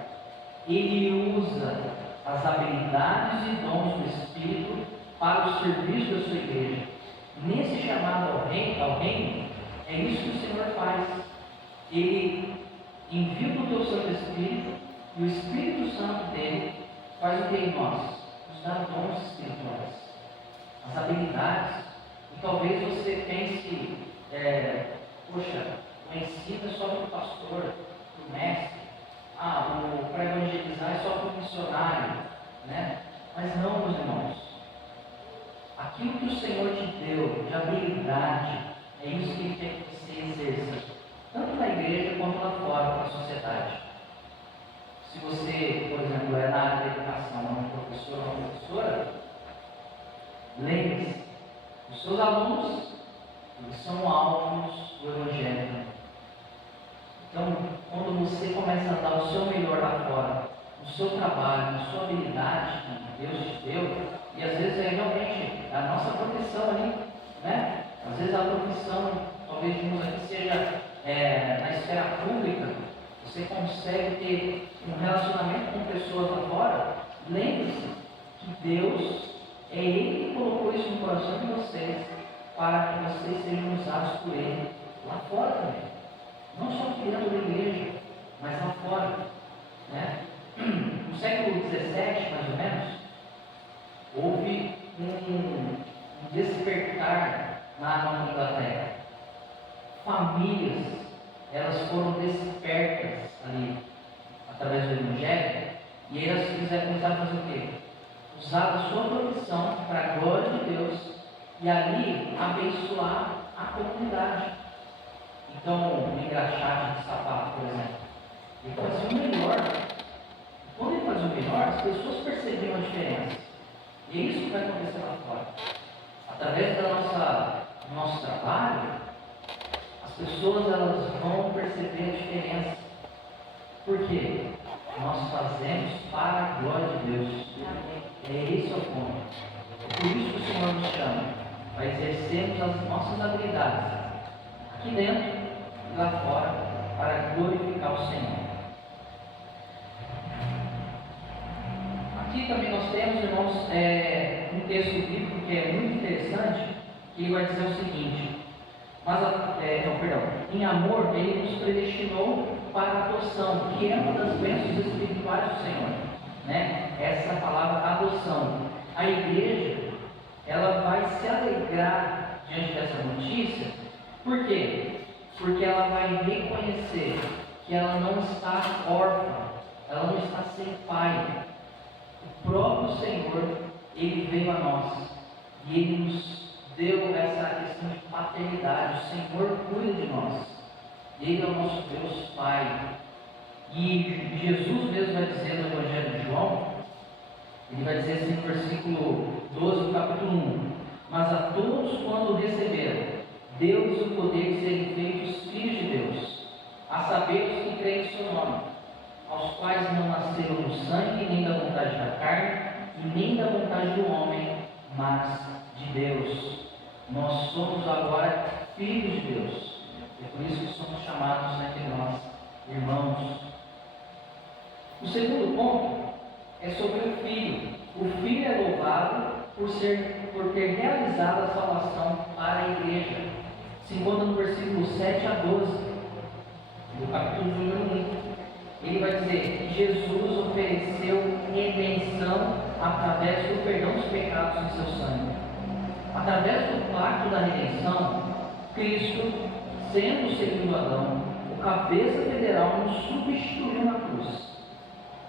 Ele usa as habilidades e dons do Espírito para o serviço da sua igreja. Nesse chamado ao reino, é isso que o Senhor faz. Ele envia o teu Santo Espírito e o Espírito Santo dele faz o que em nós? Nos dá dons espirituais, as habilidades. E talvez você pense, poxa, o ensino é só para o pastor, para o mestre, para evangelizar é só para o missionário, né? Mas não, meus irmãos. Aquilo que o Senhor te deu de habilidade, é isso que Ele quer que você exerça, tanto na igreja quanto lá fora, para a sociedade. Se você, por exemplo, é na área da educação, é um professor ou uma professora, lembre-se, os seus alunos, eles são alvos do Evangelho. Então, quando você começa a dar o seu melhor lá fora, no seu trabalho, na sua habilidade que Deus te deu, e às vezes é realmente a nossa profissão ali, né? Às vezes a profissão, talvez de uns aqui seja na esfera pública, você consegue ter um relacionamento com pessoas lá fora. Lembre-se que Deus, é Ele que colocou isso no coração de vocês, para que vocês sejam usados por Ele lá fora também. Não só aqui dentro da igreja, mas lá fora. Né? No século XVII, mais ou menos, houve um despertar na Inglaterra. Famílias, elas foram despertas ali, através do Evangelho, e elas começaram a fazer o quê? Usar a sua profissão para a glória de Deus e ali abençoar a comunidade. Então, um engraxate de sapato, por exemplo, ele fazia o melhor. Quando ele fazia o melhor, as pessoas percebiam a diferença. E é isso que vai acontecer lá fora. Através do nosso trabalho, as pessoas elas vão perceber a diferença. Por quê? Nós fazemos para a glória de Deus. Esse é o ponto. É por isso que o Senhor nos chama, para exercermos as nossas habilidades, aqui dentro e lá fora, para glorificar o Senhor. Aqui também nós temos, irmãos, um texto bíblico que é muito interessante, que ele vai dizer o seguinte: em amor Ele nos predestinou para a adoção, que é uma das bênçãos espirituais do Senhor, né? Essa palavra adoção. A igreja, ela vai se alegrar diante dessa notícia. Por quê? Porque ela vai reconhecer que ela não está órfã, ela não está sem pai. O próprio Senhor, Ele veio a nós e Ele nos deu essa questão de paternidade. O Senhor cuida de nós. Ele é o nosso Deus Pai. E Jesus mesmo vai dizer no Evangelho de João, ele vai dizer assim no versículo 12 do capítulo 1: mas a todos quando receberam, deu-lhes o poder de serem feitos filhos de Deus, a saber os que creem em seu nome, aos quais não nasceram do sangue, nem da vontade da carne, e nem da vontade do homem, mas de Deus. Nós somos agora filhos de Deus. É por isso que somos chamados entre nós irmãos. O segundo ponto é sobre o Filho. O Filho é louvado por ser por ter realizado a salvação para a igreja. Se encontra no versículo 7 a 12, do capítulo número 1. Ele vai dizer que Jesus ofereceu redenção através do perdão dos pecados em seu sangue. Através do pacto da redenção, Cristo, sendo o segundo Adão, o cabeça federal, nos substituiu na cruz.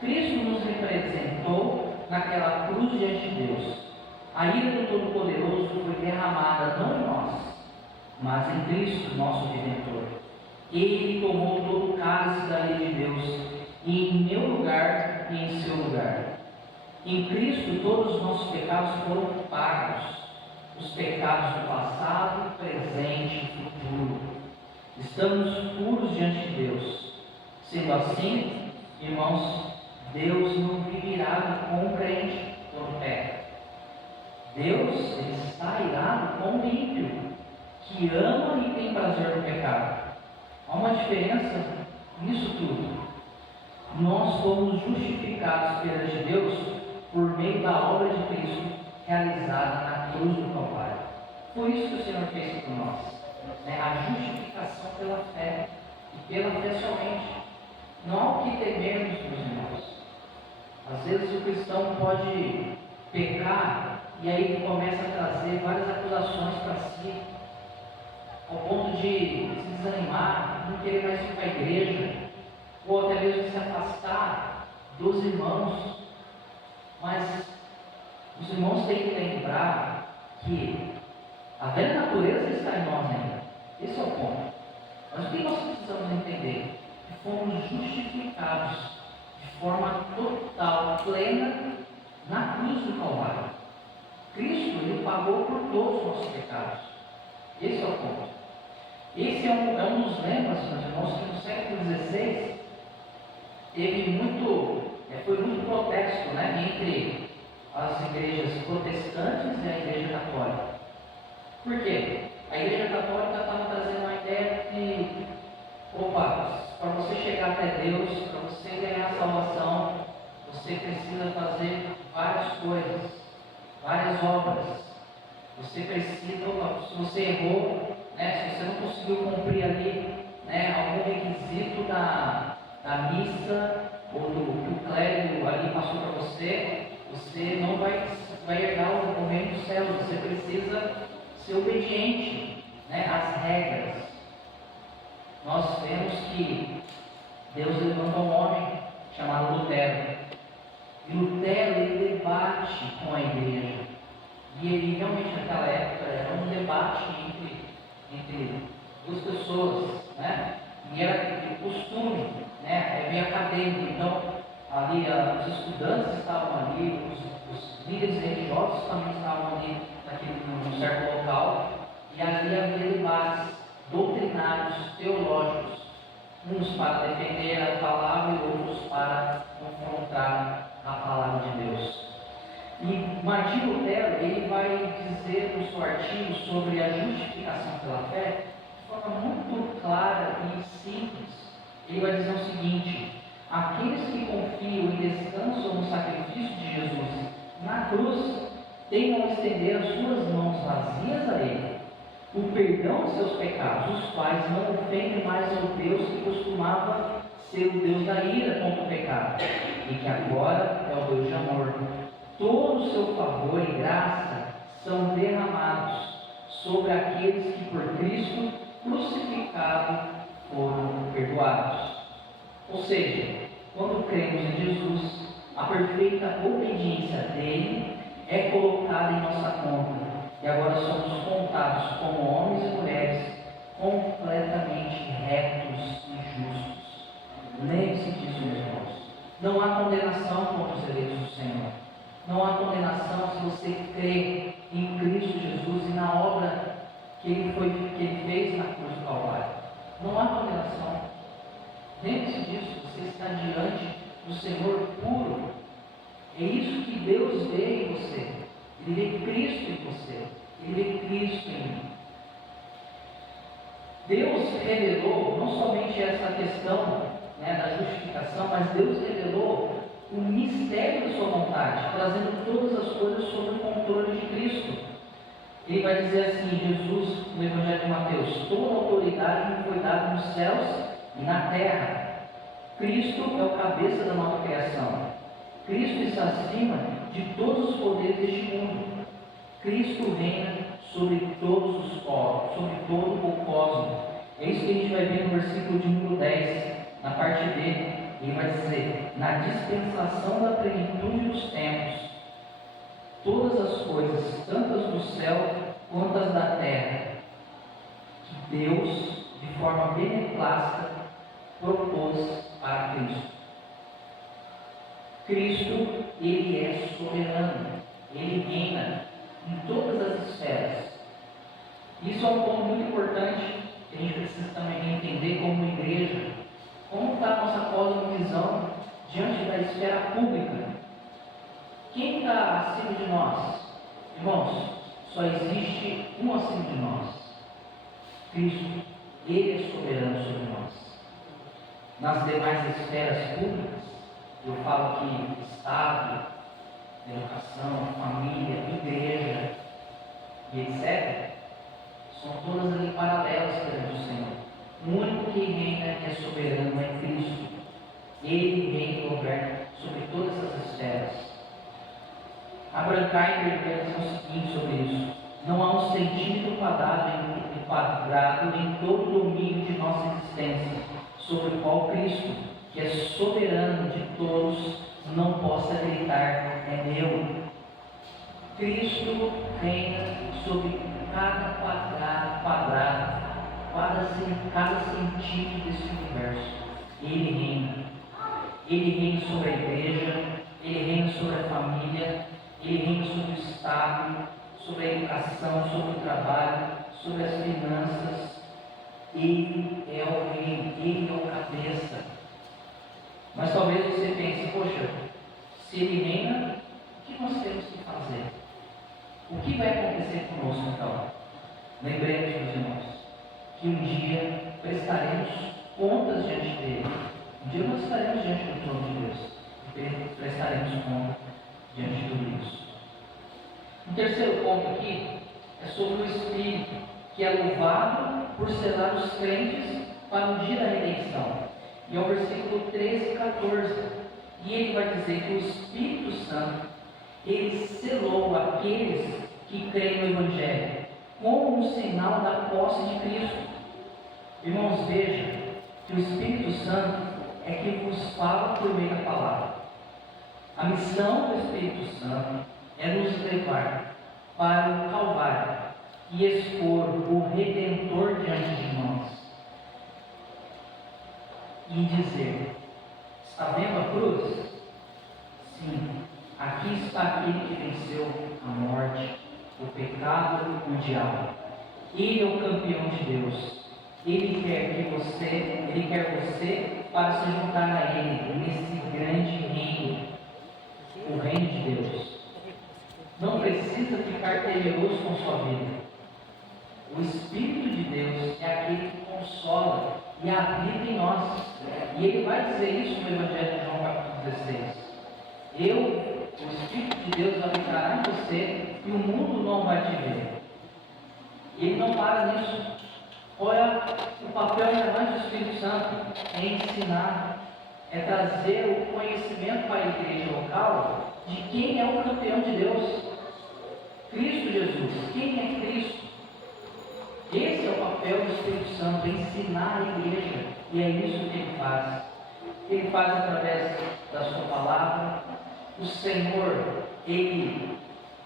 Cristo nos representou naquela cruz diante de Deus. A ira do Todo-Poderoso foi derramada não em nós, mas em Cristo, nosso Redentor. Ele tomou todo o cálice da lei de Deus, e em meu lugar e em seu lugar. Em Cristo todos os nossos pecados foram pagos, os pecados do passado, presente e futuro. Estamos puros diante de Deus. Sendo assim, irmãos, Deus não vive irado com o crente quando peca. Deus, Ele está irado com o ímpio, que ama e tem prazer no pecado. Há uma diferença nisso tudo. Nós fomos justificados perante Deus por meio da obra de Cristo realizada na cruz do Calvário. Foi isso que o Senhor fez por nós, né? A justificação pela fé, e pela fé somente. Não há o que temermos, meus irmãos. Às vezes o cristão pode pecar e aí ele começa a trazer várias acusações para si, ao ponto de se desanimar, não querer mais ir para a igreja, ou até mesmo se afastar dos irmãos. Mas os irmãos têm que lembrar que a velha natureza está em nós ainda. Esse é o ponto. Mas o que nós precisamos entender? Que fomos justificados de forma total, plena, na cruz do Calvário. Cristo, Ele pagou por todos os nossos pecados. Esse é o ponto. Esse é um dos lemas, meus irmãos, que no século XVI foi muito protesto, né, entre as igrejas protestantes e a igreja católica. Por quê? A igreja católica estava trazendo uma ideia de, para você chegar até Deus, para você ganhar a salvação, você precisa fazer várias coisas, várias obras. Você precisa, se você errou, né, se você não conseguiu cumprir ali, né, algum requisito da missa, ou do que o clérigo ali passou para você, você não vai herdar o reino dos céus. Você precisa ser obediente, né, às regras. Nós vemos que Deus levantou um homem chamado Lutero. E Lutero, ele debate com a igreja. E ele realmente naquela época era um debate entre duas pessoas, né? E era de costume, né? É bem acadêmico. Então, ali os estudantes estavam ali, os líderes religiosos também estavam ali num certo local. E ali havia debates doutrinários, teológicos, uns para defender a palavra e outros para confrontar a palavra de Deus. E Martinho Lutero, ele vai dizer no seu artigo sobre a justificação pela fé de forma muito clara e simples. Ele vai dizer o seguinte: aqueles que confiam e descansam no sacrifício de Jesus na cruz tentam estender as suas mãos vazias a Ele o perdão de seus pecados, os quais não ofendem mais ao Deus que costumava ser o Deus da ira contra o pecado, e que agora é o Deus de amor. Todo o seu favor e graça são derramados sobre aqueles que por Cristo crucificado foram perdoados. Ou seja, quando cremos em Jesus, a perfeita obediência dele é colocada em nossa conta. E agora somos contados como homens e mulheres completamente retos e justos. Lembre-se disso, meus irmãos. Não há condenação contra os eleitos do Senhor. Não há condenação se você crê em Cristo Jesus e na obra que Ele fez na cruz do Calvário. Não há condenação. Lembre-se disso. Você está diante do Senhor puro. É isso que Deus vê em você. Ele vê Cristo em você. Ele vê Cristo em mim. Deus revelou não somente essa questão, né, da justificação, mas Deus revelou o mistério da sua vontade, trazendo todas as coisas sob o controle de Cristo. Ele vai dizer assim, Jesus, no Evangelho de Mateus: toda autoridade me foi dada nos céus e na terra. Cristo é o cabeça da nova criação. Cristo está acima de todos os poderes deste mundo. Cristo reina sobre todos os povos, sobre todo o cosmos. É isso que a gente vai ver no versículo de número 10, na parte B. Ele vai dizer: na dispensação da plenitude dos tempos, todas as coisas, tantas do céu quanto as da terra, que Deus, de forma beneplácita, propôs para Cristo. Cristo, Ele é soberano, Ele reina em todas as esferas. Isso é um ponto muito importante que a gente precisa também entender como igreja. Como está a nossa cosmovisão diante da esfera pública? Quem está acima de nós? Irmãos, só existe um acima de nós: Cristo. Ele é soberano sobre nós. Nas demais esferas públicas, eu falo aqui Estado, educação, família, igreja e etc., são todas ali paralelas perante o Senhor. O único que reina e é soberano é Cristo. Ele reina e governa sobre todas as esferas. Abraham Kuyper vai dizer o seguinte sobre isso: não há um centímetro quadrado em todo o domínio de nossa existência sobre o qual Cristo, que é soberano de todos, não possa gritar: é meu. Cristo reina sobre cada quadrado, cada centímetro desse universo. Ele reina. Ele reina sobre a igreja, Ele reina sobre a família, Ele reina sobre o Estado, sobre a educação, sobre o trabalho, sobre as finanças. Ele é o rei, Ele é o cabeça. Mas talvez você pense: poxa, se Ele reina, o que nós temos que fazer? O que vai acontecer conosco então? Lembremos, meus irmãos, que um dia prestaremos contas diante dele. Um dia nós estaremos diante do trono de Deus e prestaremos conta diante de tudo isso. Um terceiro ponto aqui é sobre o Espírito, que é louvado por selar os crentes para o dia da redenção. E é o versículo 13 e 14. E ele vai dizer que o Espírito Santo, ele selou aqueles que creem no Evangelho como um sinal da posse de Cristo. Irmãos, vejam que o Espírito Santo é que vos fala por meio da palavra. A missão do Espírito Santo é nos levar para o Calvário e expor o Redentor diante de nós e dizer: está vendo a cruz? Sim, aqui está aquele que venceu a morte, o pecado e o diabo. Ele é o campeão de Deus. Ele quer você para se juntar a Ele nesse grande reino, o reino de Deus. Não precisa ficar temeroso com sua vida. O Espírito de Deus é aquele que consola e habita em nós. E ele vai dizer isso no Evangelho de João capítulo 16. O Espírito de Deus habitará em você e o mundo não vai te ver. E ele não para nisso. Qual é o papel ainda mais do Espírito Santo? É ensinar, é trazer o conhecimento para a igreja local de quem é o campeão de Deus. Cristo Jesus. Quem é Cristo? Esse é o papel do Espírito Santo: ensinar a igreja. E é isso que ele faz. Ele faz através da sua palavra. O Senhor, ele,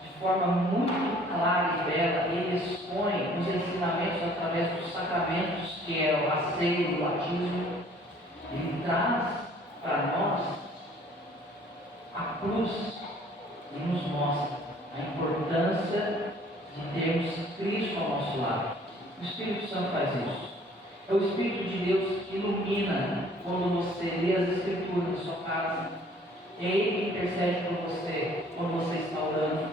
de forma muito clara e bela, ele expõe os ensinamentos através dos sacramentos, que é a ceia e o batismo. Ele traz para nós a cruz e nos mostra a importância de termos Cristo ao nosso lado. O Espírito Santo faz isso. É o Espírito de Deus que ilumina quando você lê as Escrituras na sua casa. É Ele que intercede por você quando você está orando.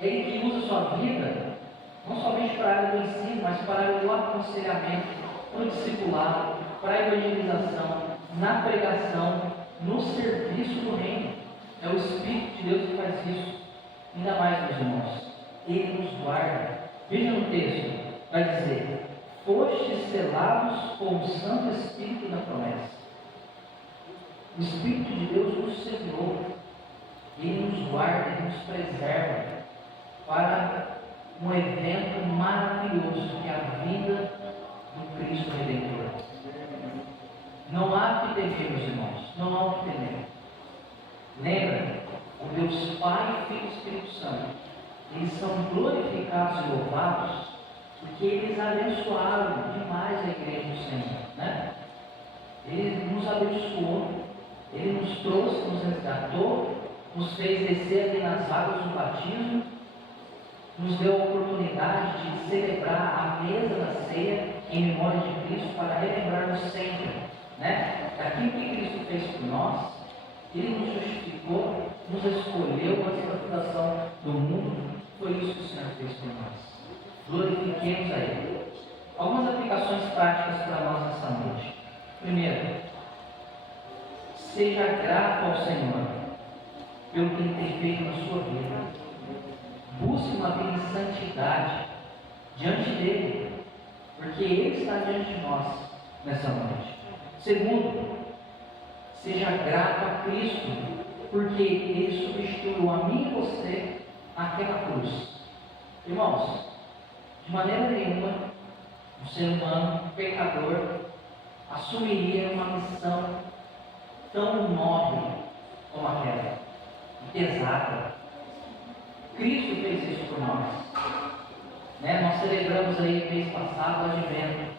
É Ele que usa a sua vida, não somente para a área do ensino, mas para a área do aconselhamento, para o discipulado, para a evangelização, na pregação, no serviço do reino. É o Espírito de Deus que faz isso. Ainda mais, meus irmãos, Ele nos guarda. Veja no texto, vai dizer: fostes selados com o Santo Espírito da promessa. O Espírito de Deus nos selou. Ele nos guarda, Ele nos preserva para um evento maravilhoso que é a vida do Cristo Redentor. Não há o que temer, meus irmãos, não há o que temer. Lembra, o Deus Pai, Filho e Espírito Santo, eles são glorificados e louvados porque eles abençoaram demais a igreja do Senhor, né? Ele nos abençoou, Ele nos trouxe, nos resgatou, nos fez descer ali nas águas do batismo, nos deu a oportunidade de celebrar a mesa da ceia em memória de Cristo, para relembrarmos sempre, né, daquilo que Cristo fez por nós. Ele nos justificou, nos escolheu antes da fundação do mundo. Foi isso que o Senhor fez por nós. Glorifiquemos a Ele. Algumas aplicações práticas para nós nessa noite. Primeiro, seja grato ao Senhor pelo que Ele tem feito na sua vida. Busque uma vida em santidade diante dEle, porque Ele está diante de nós nessa noite. Segundo, seja grato a Cristo, porque Ele substituiu a mim e você naquela cruz. Irmãos, de maneira nenhuma um ser humano, um pecador, assumiria uma missão tão nobre como aquela, e pesada. Cristo fez isso por nós. Né? Nós celebramos aí mês passado o Advento,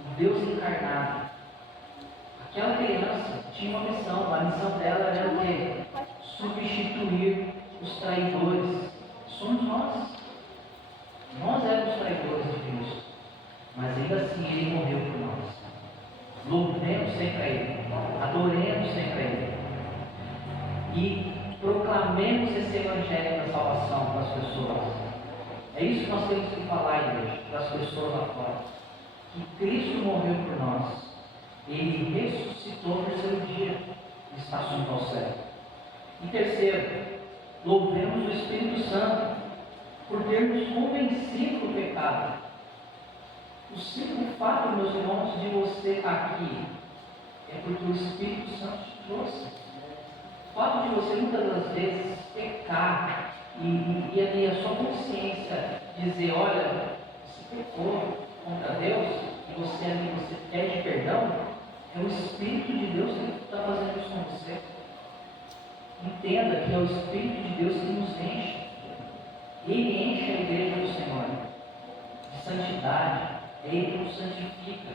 o Deus encarnado. Aquela criança tinha uma missão, a missão dela era o quê? Substituir os traidores. Somos nós. Nós éramos traidores de Cristo, mas ainda assim Ele morreu por nós. Louvemos sempre a Ele, adoremos sempre a Ele e proclamemos esse Evangelho da salvação para as pessoas. É isso que nós temos que falar, igreja, para as pessoas lá fora. Que Cristo morreu por nós, Ele ressuscitou no terceiro dia e está junto ao céu. E terceiro, louvemos o Espírito Santo por ter nos convencido do pecado. O simples fato, meus irmãos, de você estar aqui é porque o Espírito Santo te trouxe. O fato de você muitas das vezes pecar e ali a sua consciência dizer: olha, você pecou contra Deus, e você ali você pede perdão, é o Espírito de Deus que está fazendo isso com você. Entenda que é o Espírito de Deus que nos enche. Ele enche a igreja do Senhor de santidade, é Ele que nos santifica.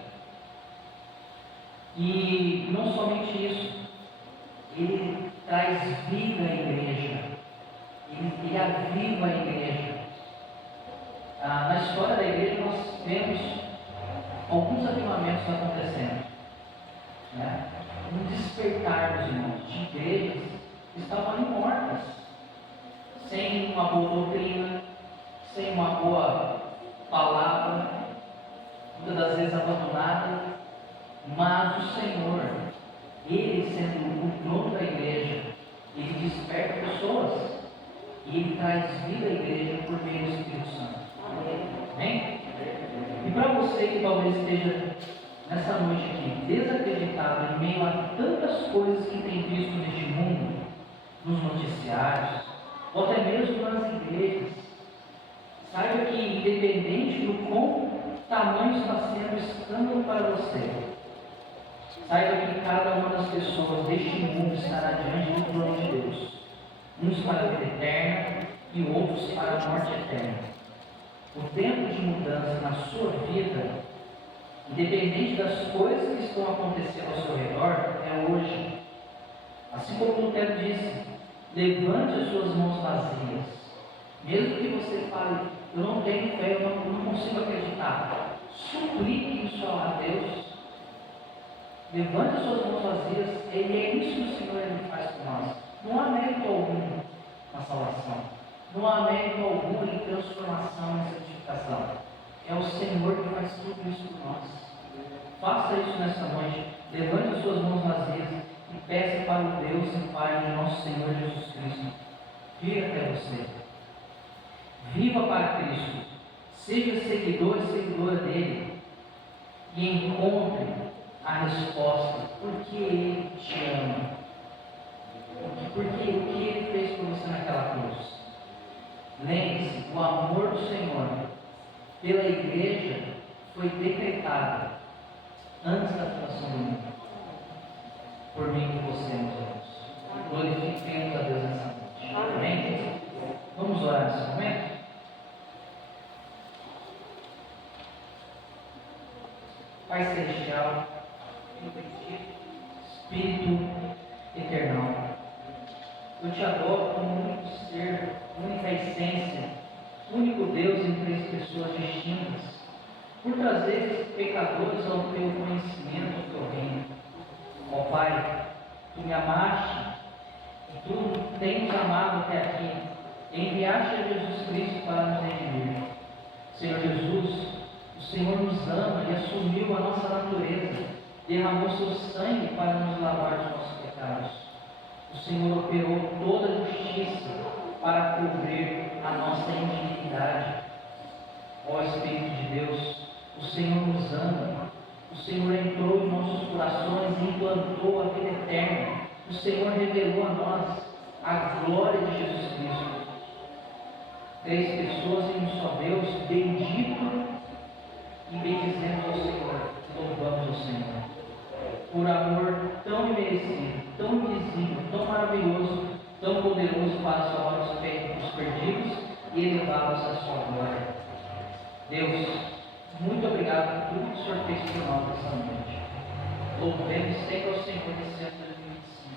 E não somente isso, Ele traz vida à igreja, Ele aviva a igreja. Na história da igreja nós vemos alguns avivamentos acontecendo, né? Um despertar, meus irmãos, de igrejas que estavam ali mortas, sem uma boa doutrina, sem uma boa palavra, muitas das vezes abandonada, mas o Senhor, Ele sendo o dono da igreja, Ele desperta pessoas e Ele traz vida à igreja por meio do Espírito Santo. Amém? E para você que talvez esteja nessa noite aqui desacreditado em meio a tantas coisas que tem visto neste mundo, nos noticiários, ou até mesmo nas igrejas, saiba que, independente do quão tamanho está sendo o escândalo para você, saiba que cada uma das pessoas deste mundo estará diante do trono de Deus, uns para a vida eterna e outros para a morte eterna. O tempo de mudança na sua vida, independente das coisas que estão acontecendo ao seu redor, é hoje. Assim como Lutero disse: levante as suas mãos vazias. Mesmo que você fale: eu não tenho fé, eu não consigo acreditar, suplique isso a Deus. Levante as suas mãos vazias. É isso que o Senhor Ele faz por nós. Não há mérito algum na salvação. Não há mérito algum em transformação e santificação. É o Senhor que faz tudo isso por nós. Faça isso nessa noite. Levante as suas mãos vazias e peça para o Deus e Pai de nosso Senhor Jesus Cristo vir até você. Viva para Cristo. Seja seguidor e seguidora dele. E encontre a resposta. Porque Ele te ama. Porque o que Ele fez por você naquela cruz. Lembre-se, o amor do Senhor pela igreja foi decretado antes da fundação do mundo. Por mim e por você, meus irmãos. Glorifiquemos a Deus nessa noite. Amém? Vamos orar nesse momento? Pai Celestial, Espírito Eternal, eu te adoro como único ser, única essência, único Deus em três pessoas distintas, por trazer os pecadores ao teu conhecimento, ao teu reino. Ó Pai, tu me amaste e tu tens amado até aqui, e enviaste a Jesus Cristo para nos redimir. Senhor Jesus, o Senhor nos ama e assumiu a nossa natureza, derramou seu sangue para nos lavar dos nossos pecados. O Senhor operou toda a justiça para cobrir a nossa indignidade. Ó Espírito de Deus, o Senhor nos ama, o Senhor entrou em nossos corações e implantou a vida eterna. O Senhor revelou a nós a glória de Jesus Cristo. Três pessoas em um só Deus, bendito e bendizemos ao Senhor, louvamos ao Senhor. Por amor tão imerecido, tão invisível, tão maravilhoso, tão poderoso para salvar os perdidos e elevá-los à sua glória. Deus, muito obrigado por tudo que o Senhor fez por nós essa noite. Louvemos sempre ao Senhor nesse ano de 2025.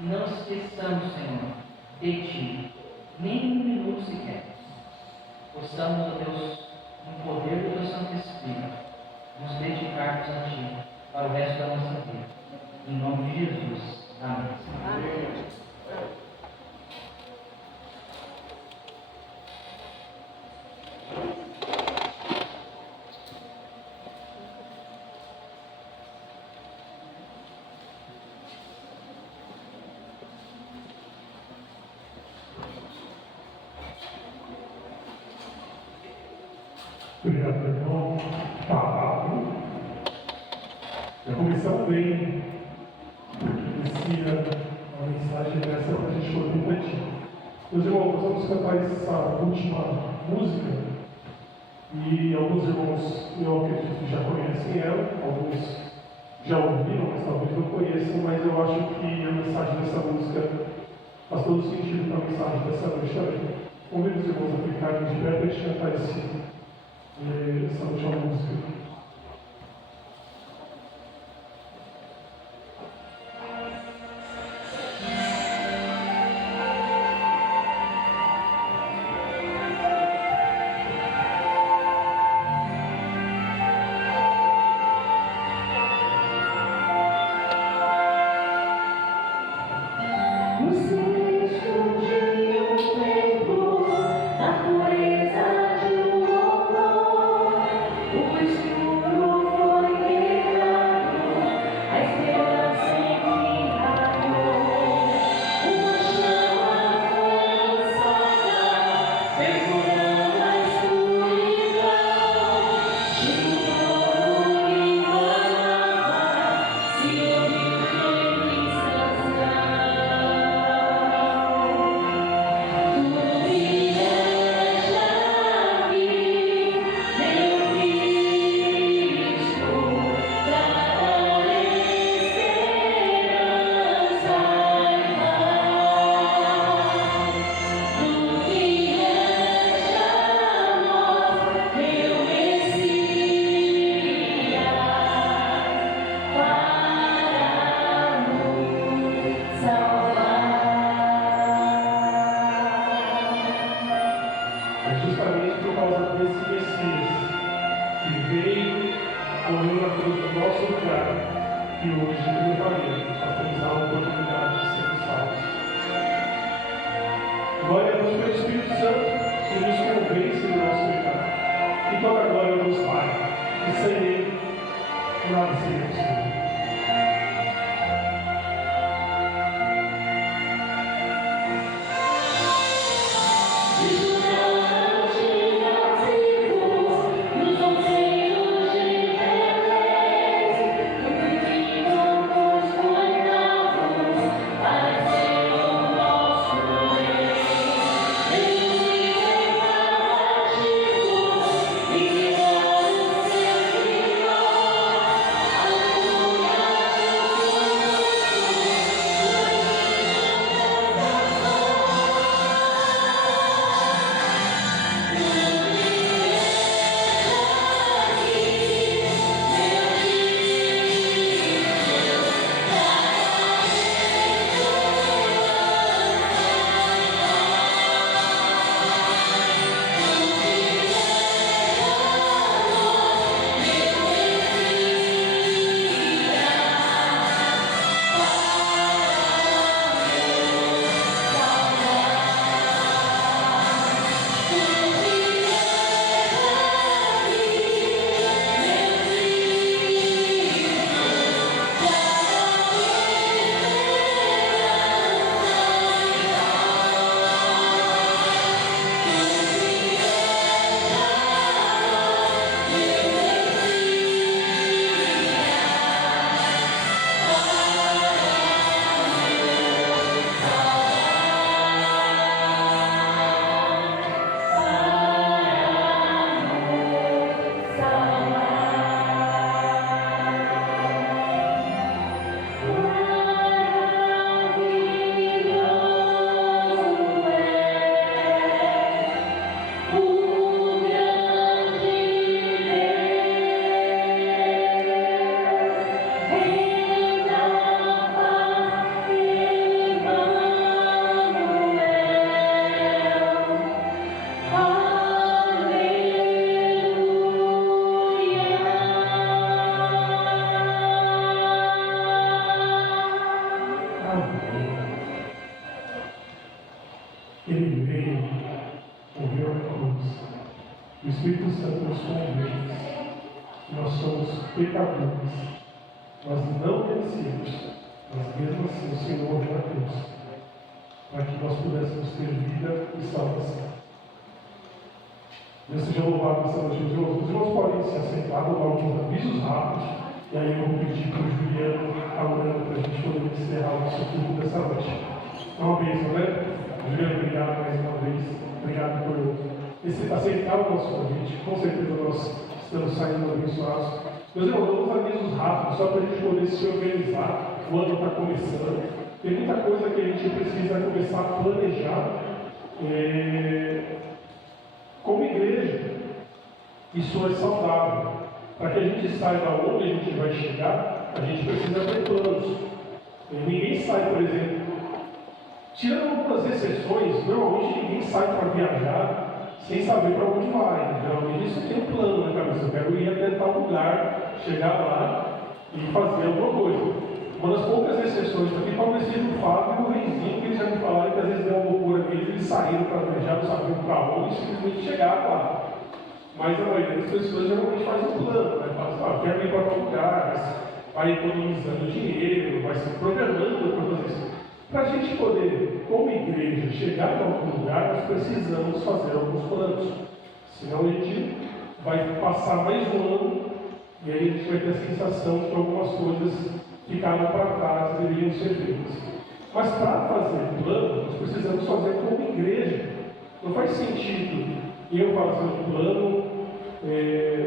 Não esqueçamos, Senhor, de Ti, nem um minuto sequer. Possamos, ó Deus, no poder do Teu Santo Espírito, nos dedicarmos a Ti para o resto da nossa vida. Em nome de Jesus. Amém. Amém. Obrigado, meu irmão. Palavra. Já começamos bem. Inicia uma mensagem dessa para a gente poder refletir. Meus irmãos, nós vamos cantar essa última música. E alguns irmãos, eu acredito que já conhecem ela, alguns já ouviram, mas talvez não conheçam. Mas eu acho que a mensagem dessa música faz todo sentido para a mensagem dessa noite também. Convido os irmãos a ficarem de pé para a gente cantar essa última música. Jesus. Ele veio, morreu na cruz. O Espírito Santo nos convence que nós somos pecadores. Nós não merecemos, mas mesmo assim o Senhor morreu na cruz, para que nós pudéssemos ter vida e salvação. Deus seja louvado nessa noite. Os irmãos podem se assentar, vou dar alguns avisos rápidos, e aí eu vou pedir para o Juliano orando para a gente poder encerrar o nosso culto dessa noite. É uma bênção, né? Juliano, obrigado mais uma vez. Obrigado por aceitar o nosso convite. Com certeza nós estamos saindo abençoados. Meus irmãos, alguns avisos rápidos, só para a gente poder se organizar. O ano está começando. Tem muita coisa que a gente precisa começar a planejar. Como igreja, isso é saudável. Para que a gente saiba onde a gente vai chegar, a gente precisa ter planos. Ninguém sai, por exemplo, tirando algumas exceções, normalmente ninguém sai para viajar sem saber para onde vai. Geralmente isso tem um plano na cabeça. Eu quero ir até tal lugar, chegar lá e fazer alguma coisa. Uma das poucas exceções aqui talvez seja o Fábio e o Reizinho, que eles já me falaram que às vezes deu uma loucura deles, eles saíram para viajar, não sabiam para onde e simplesmente chegaram lá. Mas a maioria das pessoas geralmente faz um plano, né? Fala, quero ir para tal lugar, vai economizando dinheiro, vai se programando para fazer isso. Para a gente poder, como igreja, chegar a algum lugar, nós precisamos fazer alguns planos. Senão a gente vai passar mais um ano e aí a gente vai ter a sensação de que algumas coisas ficaram para trás e deveriam ser feitas. Mas para fazer plano, nós precisamos fazer como igreja. Não faz sentido eu fazer um plano,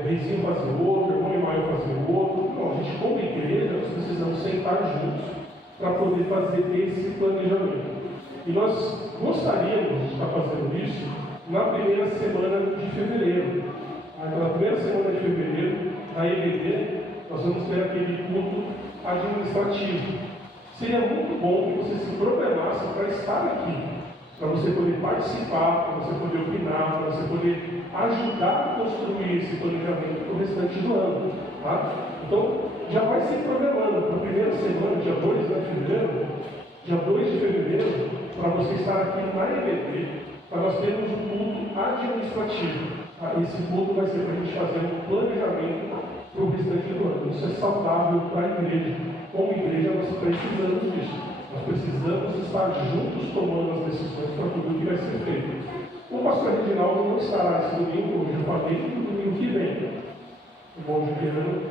Reizinho fazer outro, irmão e Maio fazer outro. Não, a gente como igreja, nós precisamos sentar juntos para poder fazer esse planejamento. E nós gostaríamos de estar fazendo isso na primeira semana de fevereiro. Na primeira semana de fevereiro, na EBD, nós vamos ter aquele culto administrativo. Seria muito bom que você se programasse para estar aqui, para você poder participar, para você poder opinar, para você poder ajudar a construir esse planejamento para o restante do ano. Tá? Então, já vai se programando para a primeira semana, dia 2 de fevereiro, dia 2 de fevereiro, para você estar aqui na EBD, para nós termos um culto administrativo. Tá? Esse culto vai ser para a gente fazer um planejamento para o restante do ano. Isso é saudável para a igreja. Como igreja, nós precisamos disso. Nós precisamos estar juntos tomando as decisões para tudo que vai ser feito. O pastor Reginaldo não estará esse domingo, hoje eu falei, no domingo que vem. O irmão Juliano,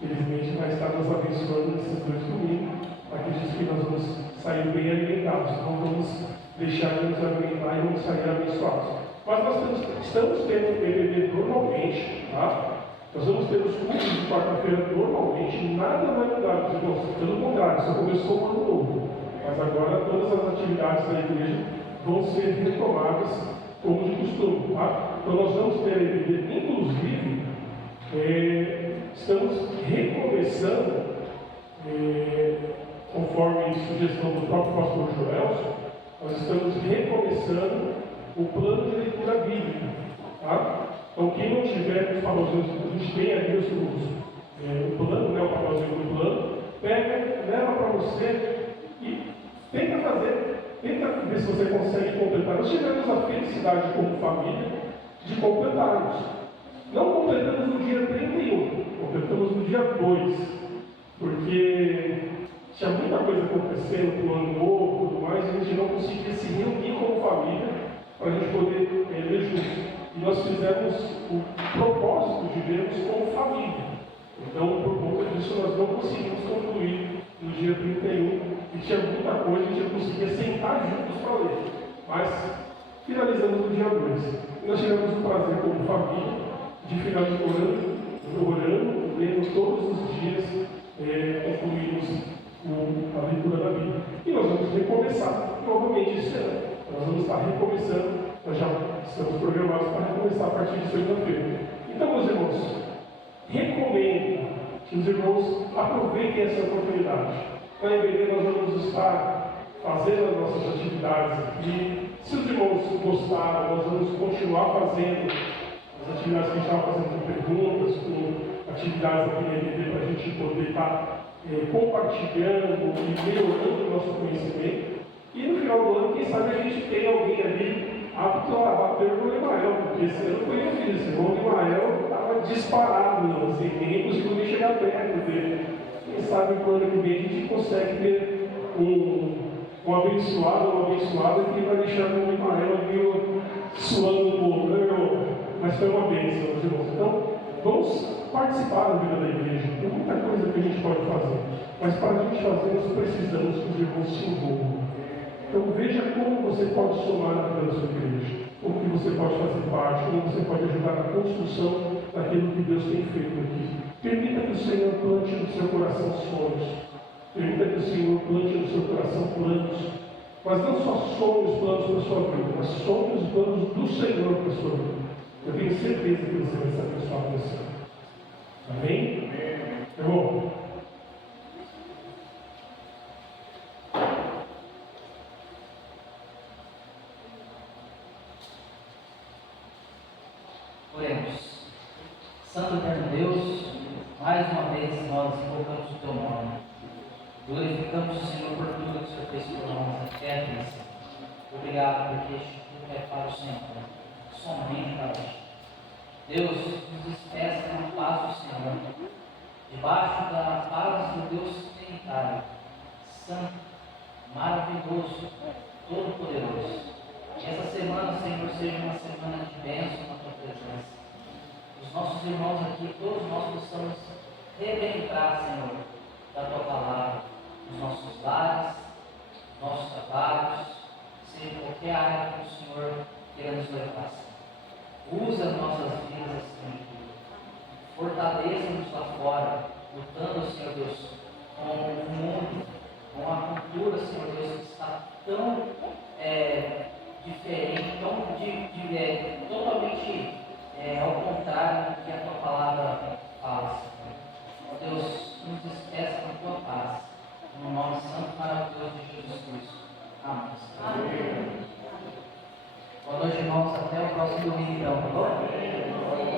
felizmente, vai estar nos abençoando nesses 2 domingos. Acredito que nós vamos sair bem alimentados. Não vamos deixar de nos alimentar e vamos sair abençoados. Mas nós estamos tendo o PBB normalmente, tá? Nós vamos ter os cultos de quarta-feira normalmente, nada vai mudar, pelo contrário, só começou o ano novo. Mas agora todas as atividades da igreja vão ser retomadas como de costume. Tá? Então nós vamos ter a igreja, inclusive, estamos recomeçando, conforme sugestão do próprio pastor Joelson, nós estamos recomeçando o plano de leitura bíblica. Tá? Então, quem não tiver os papelzinhos, a gente tem ali o plano, né, o papelzinho do plano, pega, leva para você e tenta ver se você consegue completar. Nós tivemos a felicidade como família de completarmos. Não completamos no dia 31, completamos no dia 2, porque tinha muita coisa acontecendo no ano novo e tudo mais, e a gente não conseguia se reunir como família para a gente poder ler juntos. E nós fizemos o propósito de vermos como família. Então, por conta disso, nós não conseguimos concluir no dia 31, e tinha muita coisa, a gente não conseguia sentar juntos para ler. Mas finalizamos no dia 2. E nós tivemos o prazer, como família, de finalizar orando, lendo todos os dias, concluímos a leitura da Bíblia. E nós vamos recomeçar novamente esse ano. Nós vamos estar recomeçando. Nós já estamos programados para recomeçar a partir de segunda-feira. Então, meus irmãos, recomendo que os irmãos aproveitem essa oportunidade. Na EBD nós vamos estar fazendo as nossas atividades aqui. Se os irmãos gostaram, nós vamos continuar fazendo as atividades que a gente estava fazendo com perguntas, com atividades aqui na EBD para a gente poder estar compartilhando e melhorando o nosso conhecimento. E no final do ano, quem sabe a gente tem alguém ali apto a bater no Emael, porque esse ano foi difícil. O Emael estava disparado, não, assim, ninguém conseguiu nem chegar perto dele. Quem sabe no ano que vem a gente consegue ter um abençoado, uma abençoada que vai deixar o Emael ali suando um pouco, mas foi uma bênção, meus irmãos. Então, vamos participar da vida da igreja. Tem muita coisa que a gente pode fazer, mas para a gente fazer, nós precisamos que os irmãos se envolvam. Então, veja como você pode somar na vida da sua igreja, como que você pode fazer parte, como você pode ajudar na construção daquilo que Deus tem feito aqui. Permita que o Senhor plante no seu coração sonhos. Permita que o Senhor plante no seu coração planos. Mas não só sonhos, planos para a sua vida, mas sonhos e planos do Senhor para a sua vida. Eu tenho certeza que você vai ser abençoado nesse ano. Amém? Irmão? Oremos. Santo Eterno Deus, mais uma vez nós invocamos o Teu nome. Glorificamos o Senhor por tudo que o Senhor fez por nós até aqui, Senhor. Obrigado porque este culto é para o Senhor, somente para ti. Deus, nos despeça na paz do Senhor, debaixo da paz do Deus Trinitário, Santo, maravilhoso, todo-poderoso. Que essa semana, Senhor, seja uma semana de bênção na Tua presença. Os nossos irmãos aqui, todos nós possamos relembrar, Senhor, da Tua palavra, nos nossos lares, nos nossos trabalhos, seja em qualquer área que o Senhor queira nos levar, Senhor. Usa as nossas vidas assim, fortaleça-nos lá fora, lutando, Senhor Deus, com o mundo, com a cultura, Senhor Deus, que está tão diferente, tão totalmente ao contrário do que a Tua palavra fala, Senhor. Deus, nos despeça na Tua paz, no nome santo e maravilhoso de Jesus Cristo. Amém. Boa noite, irmãos. Até o próximo domingo, então.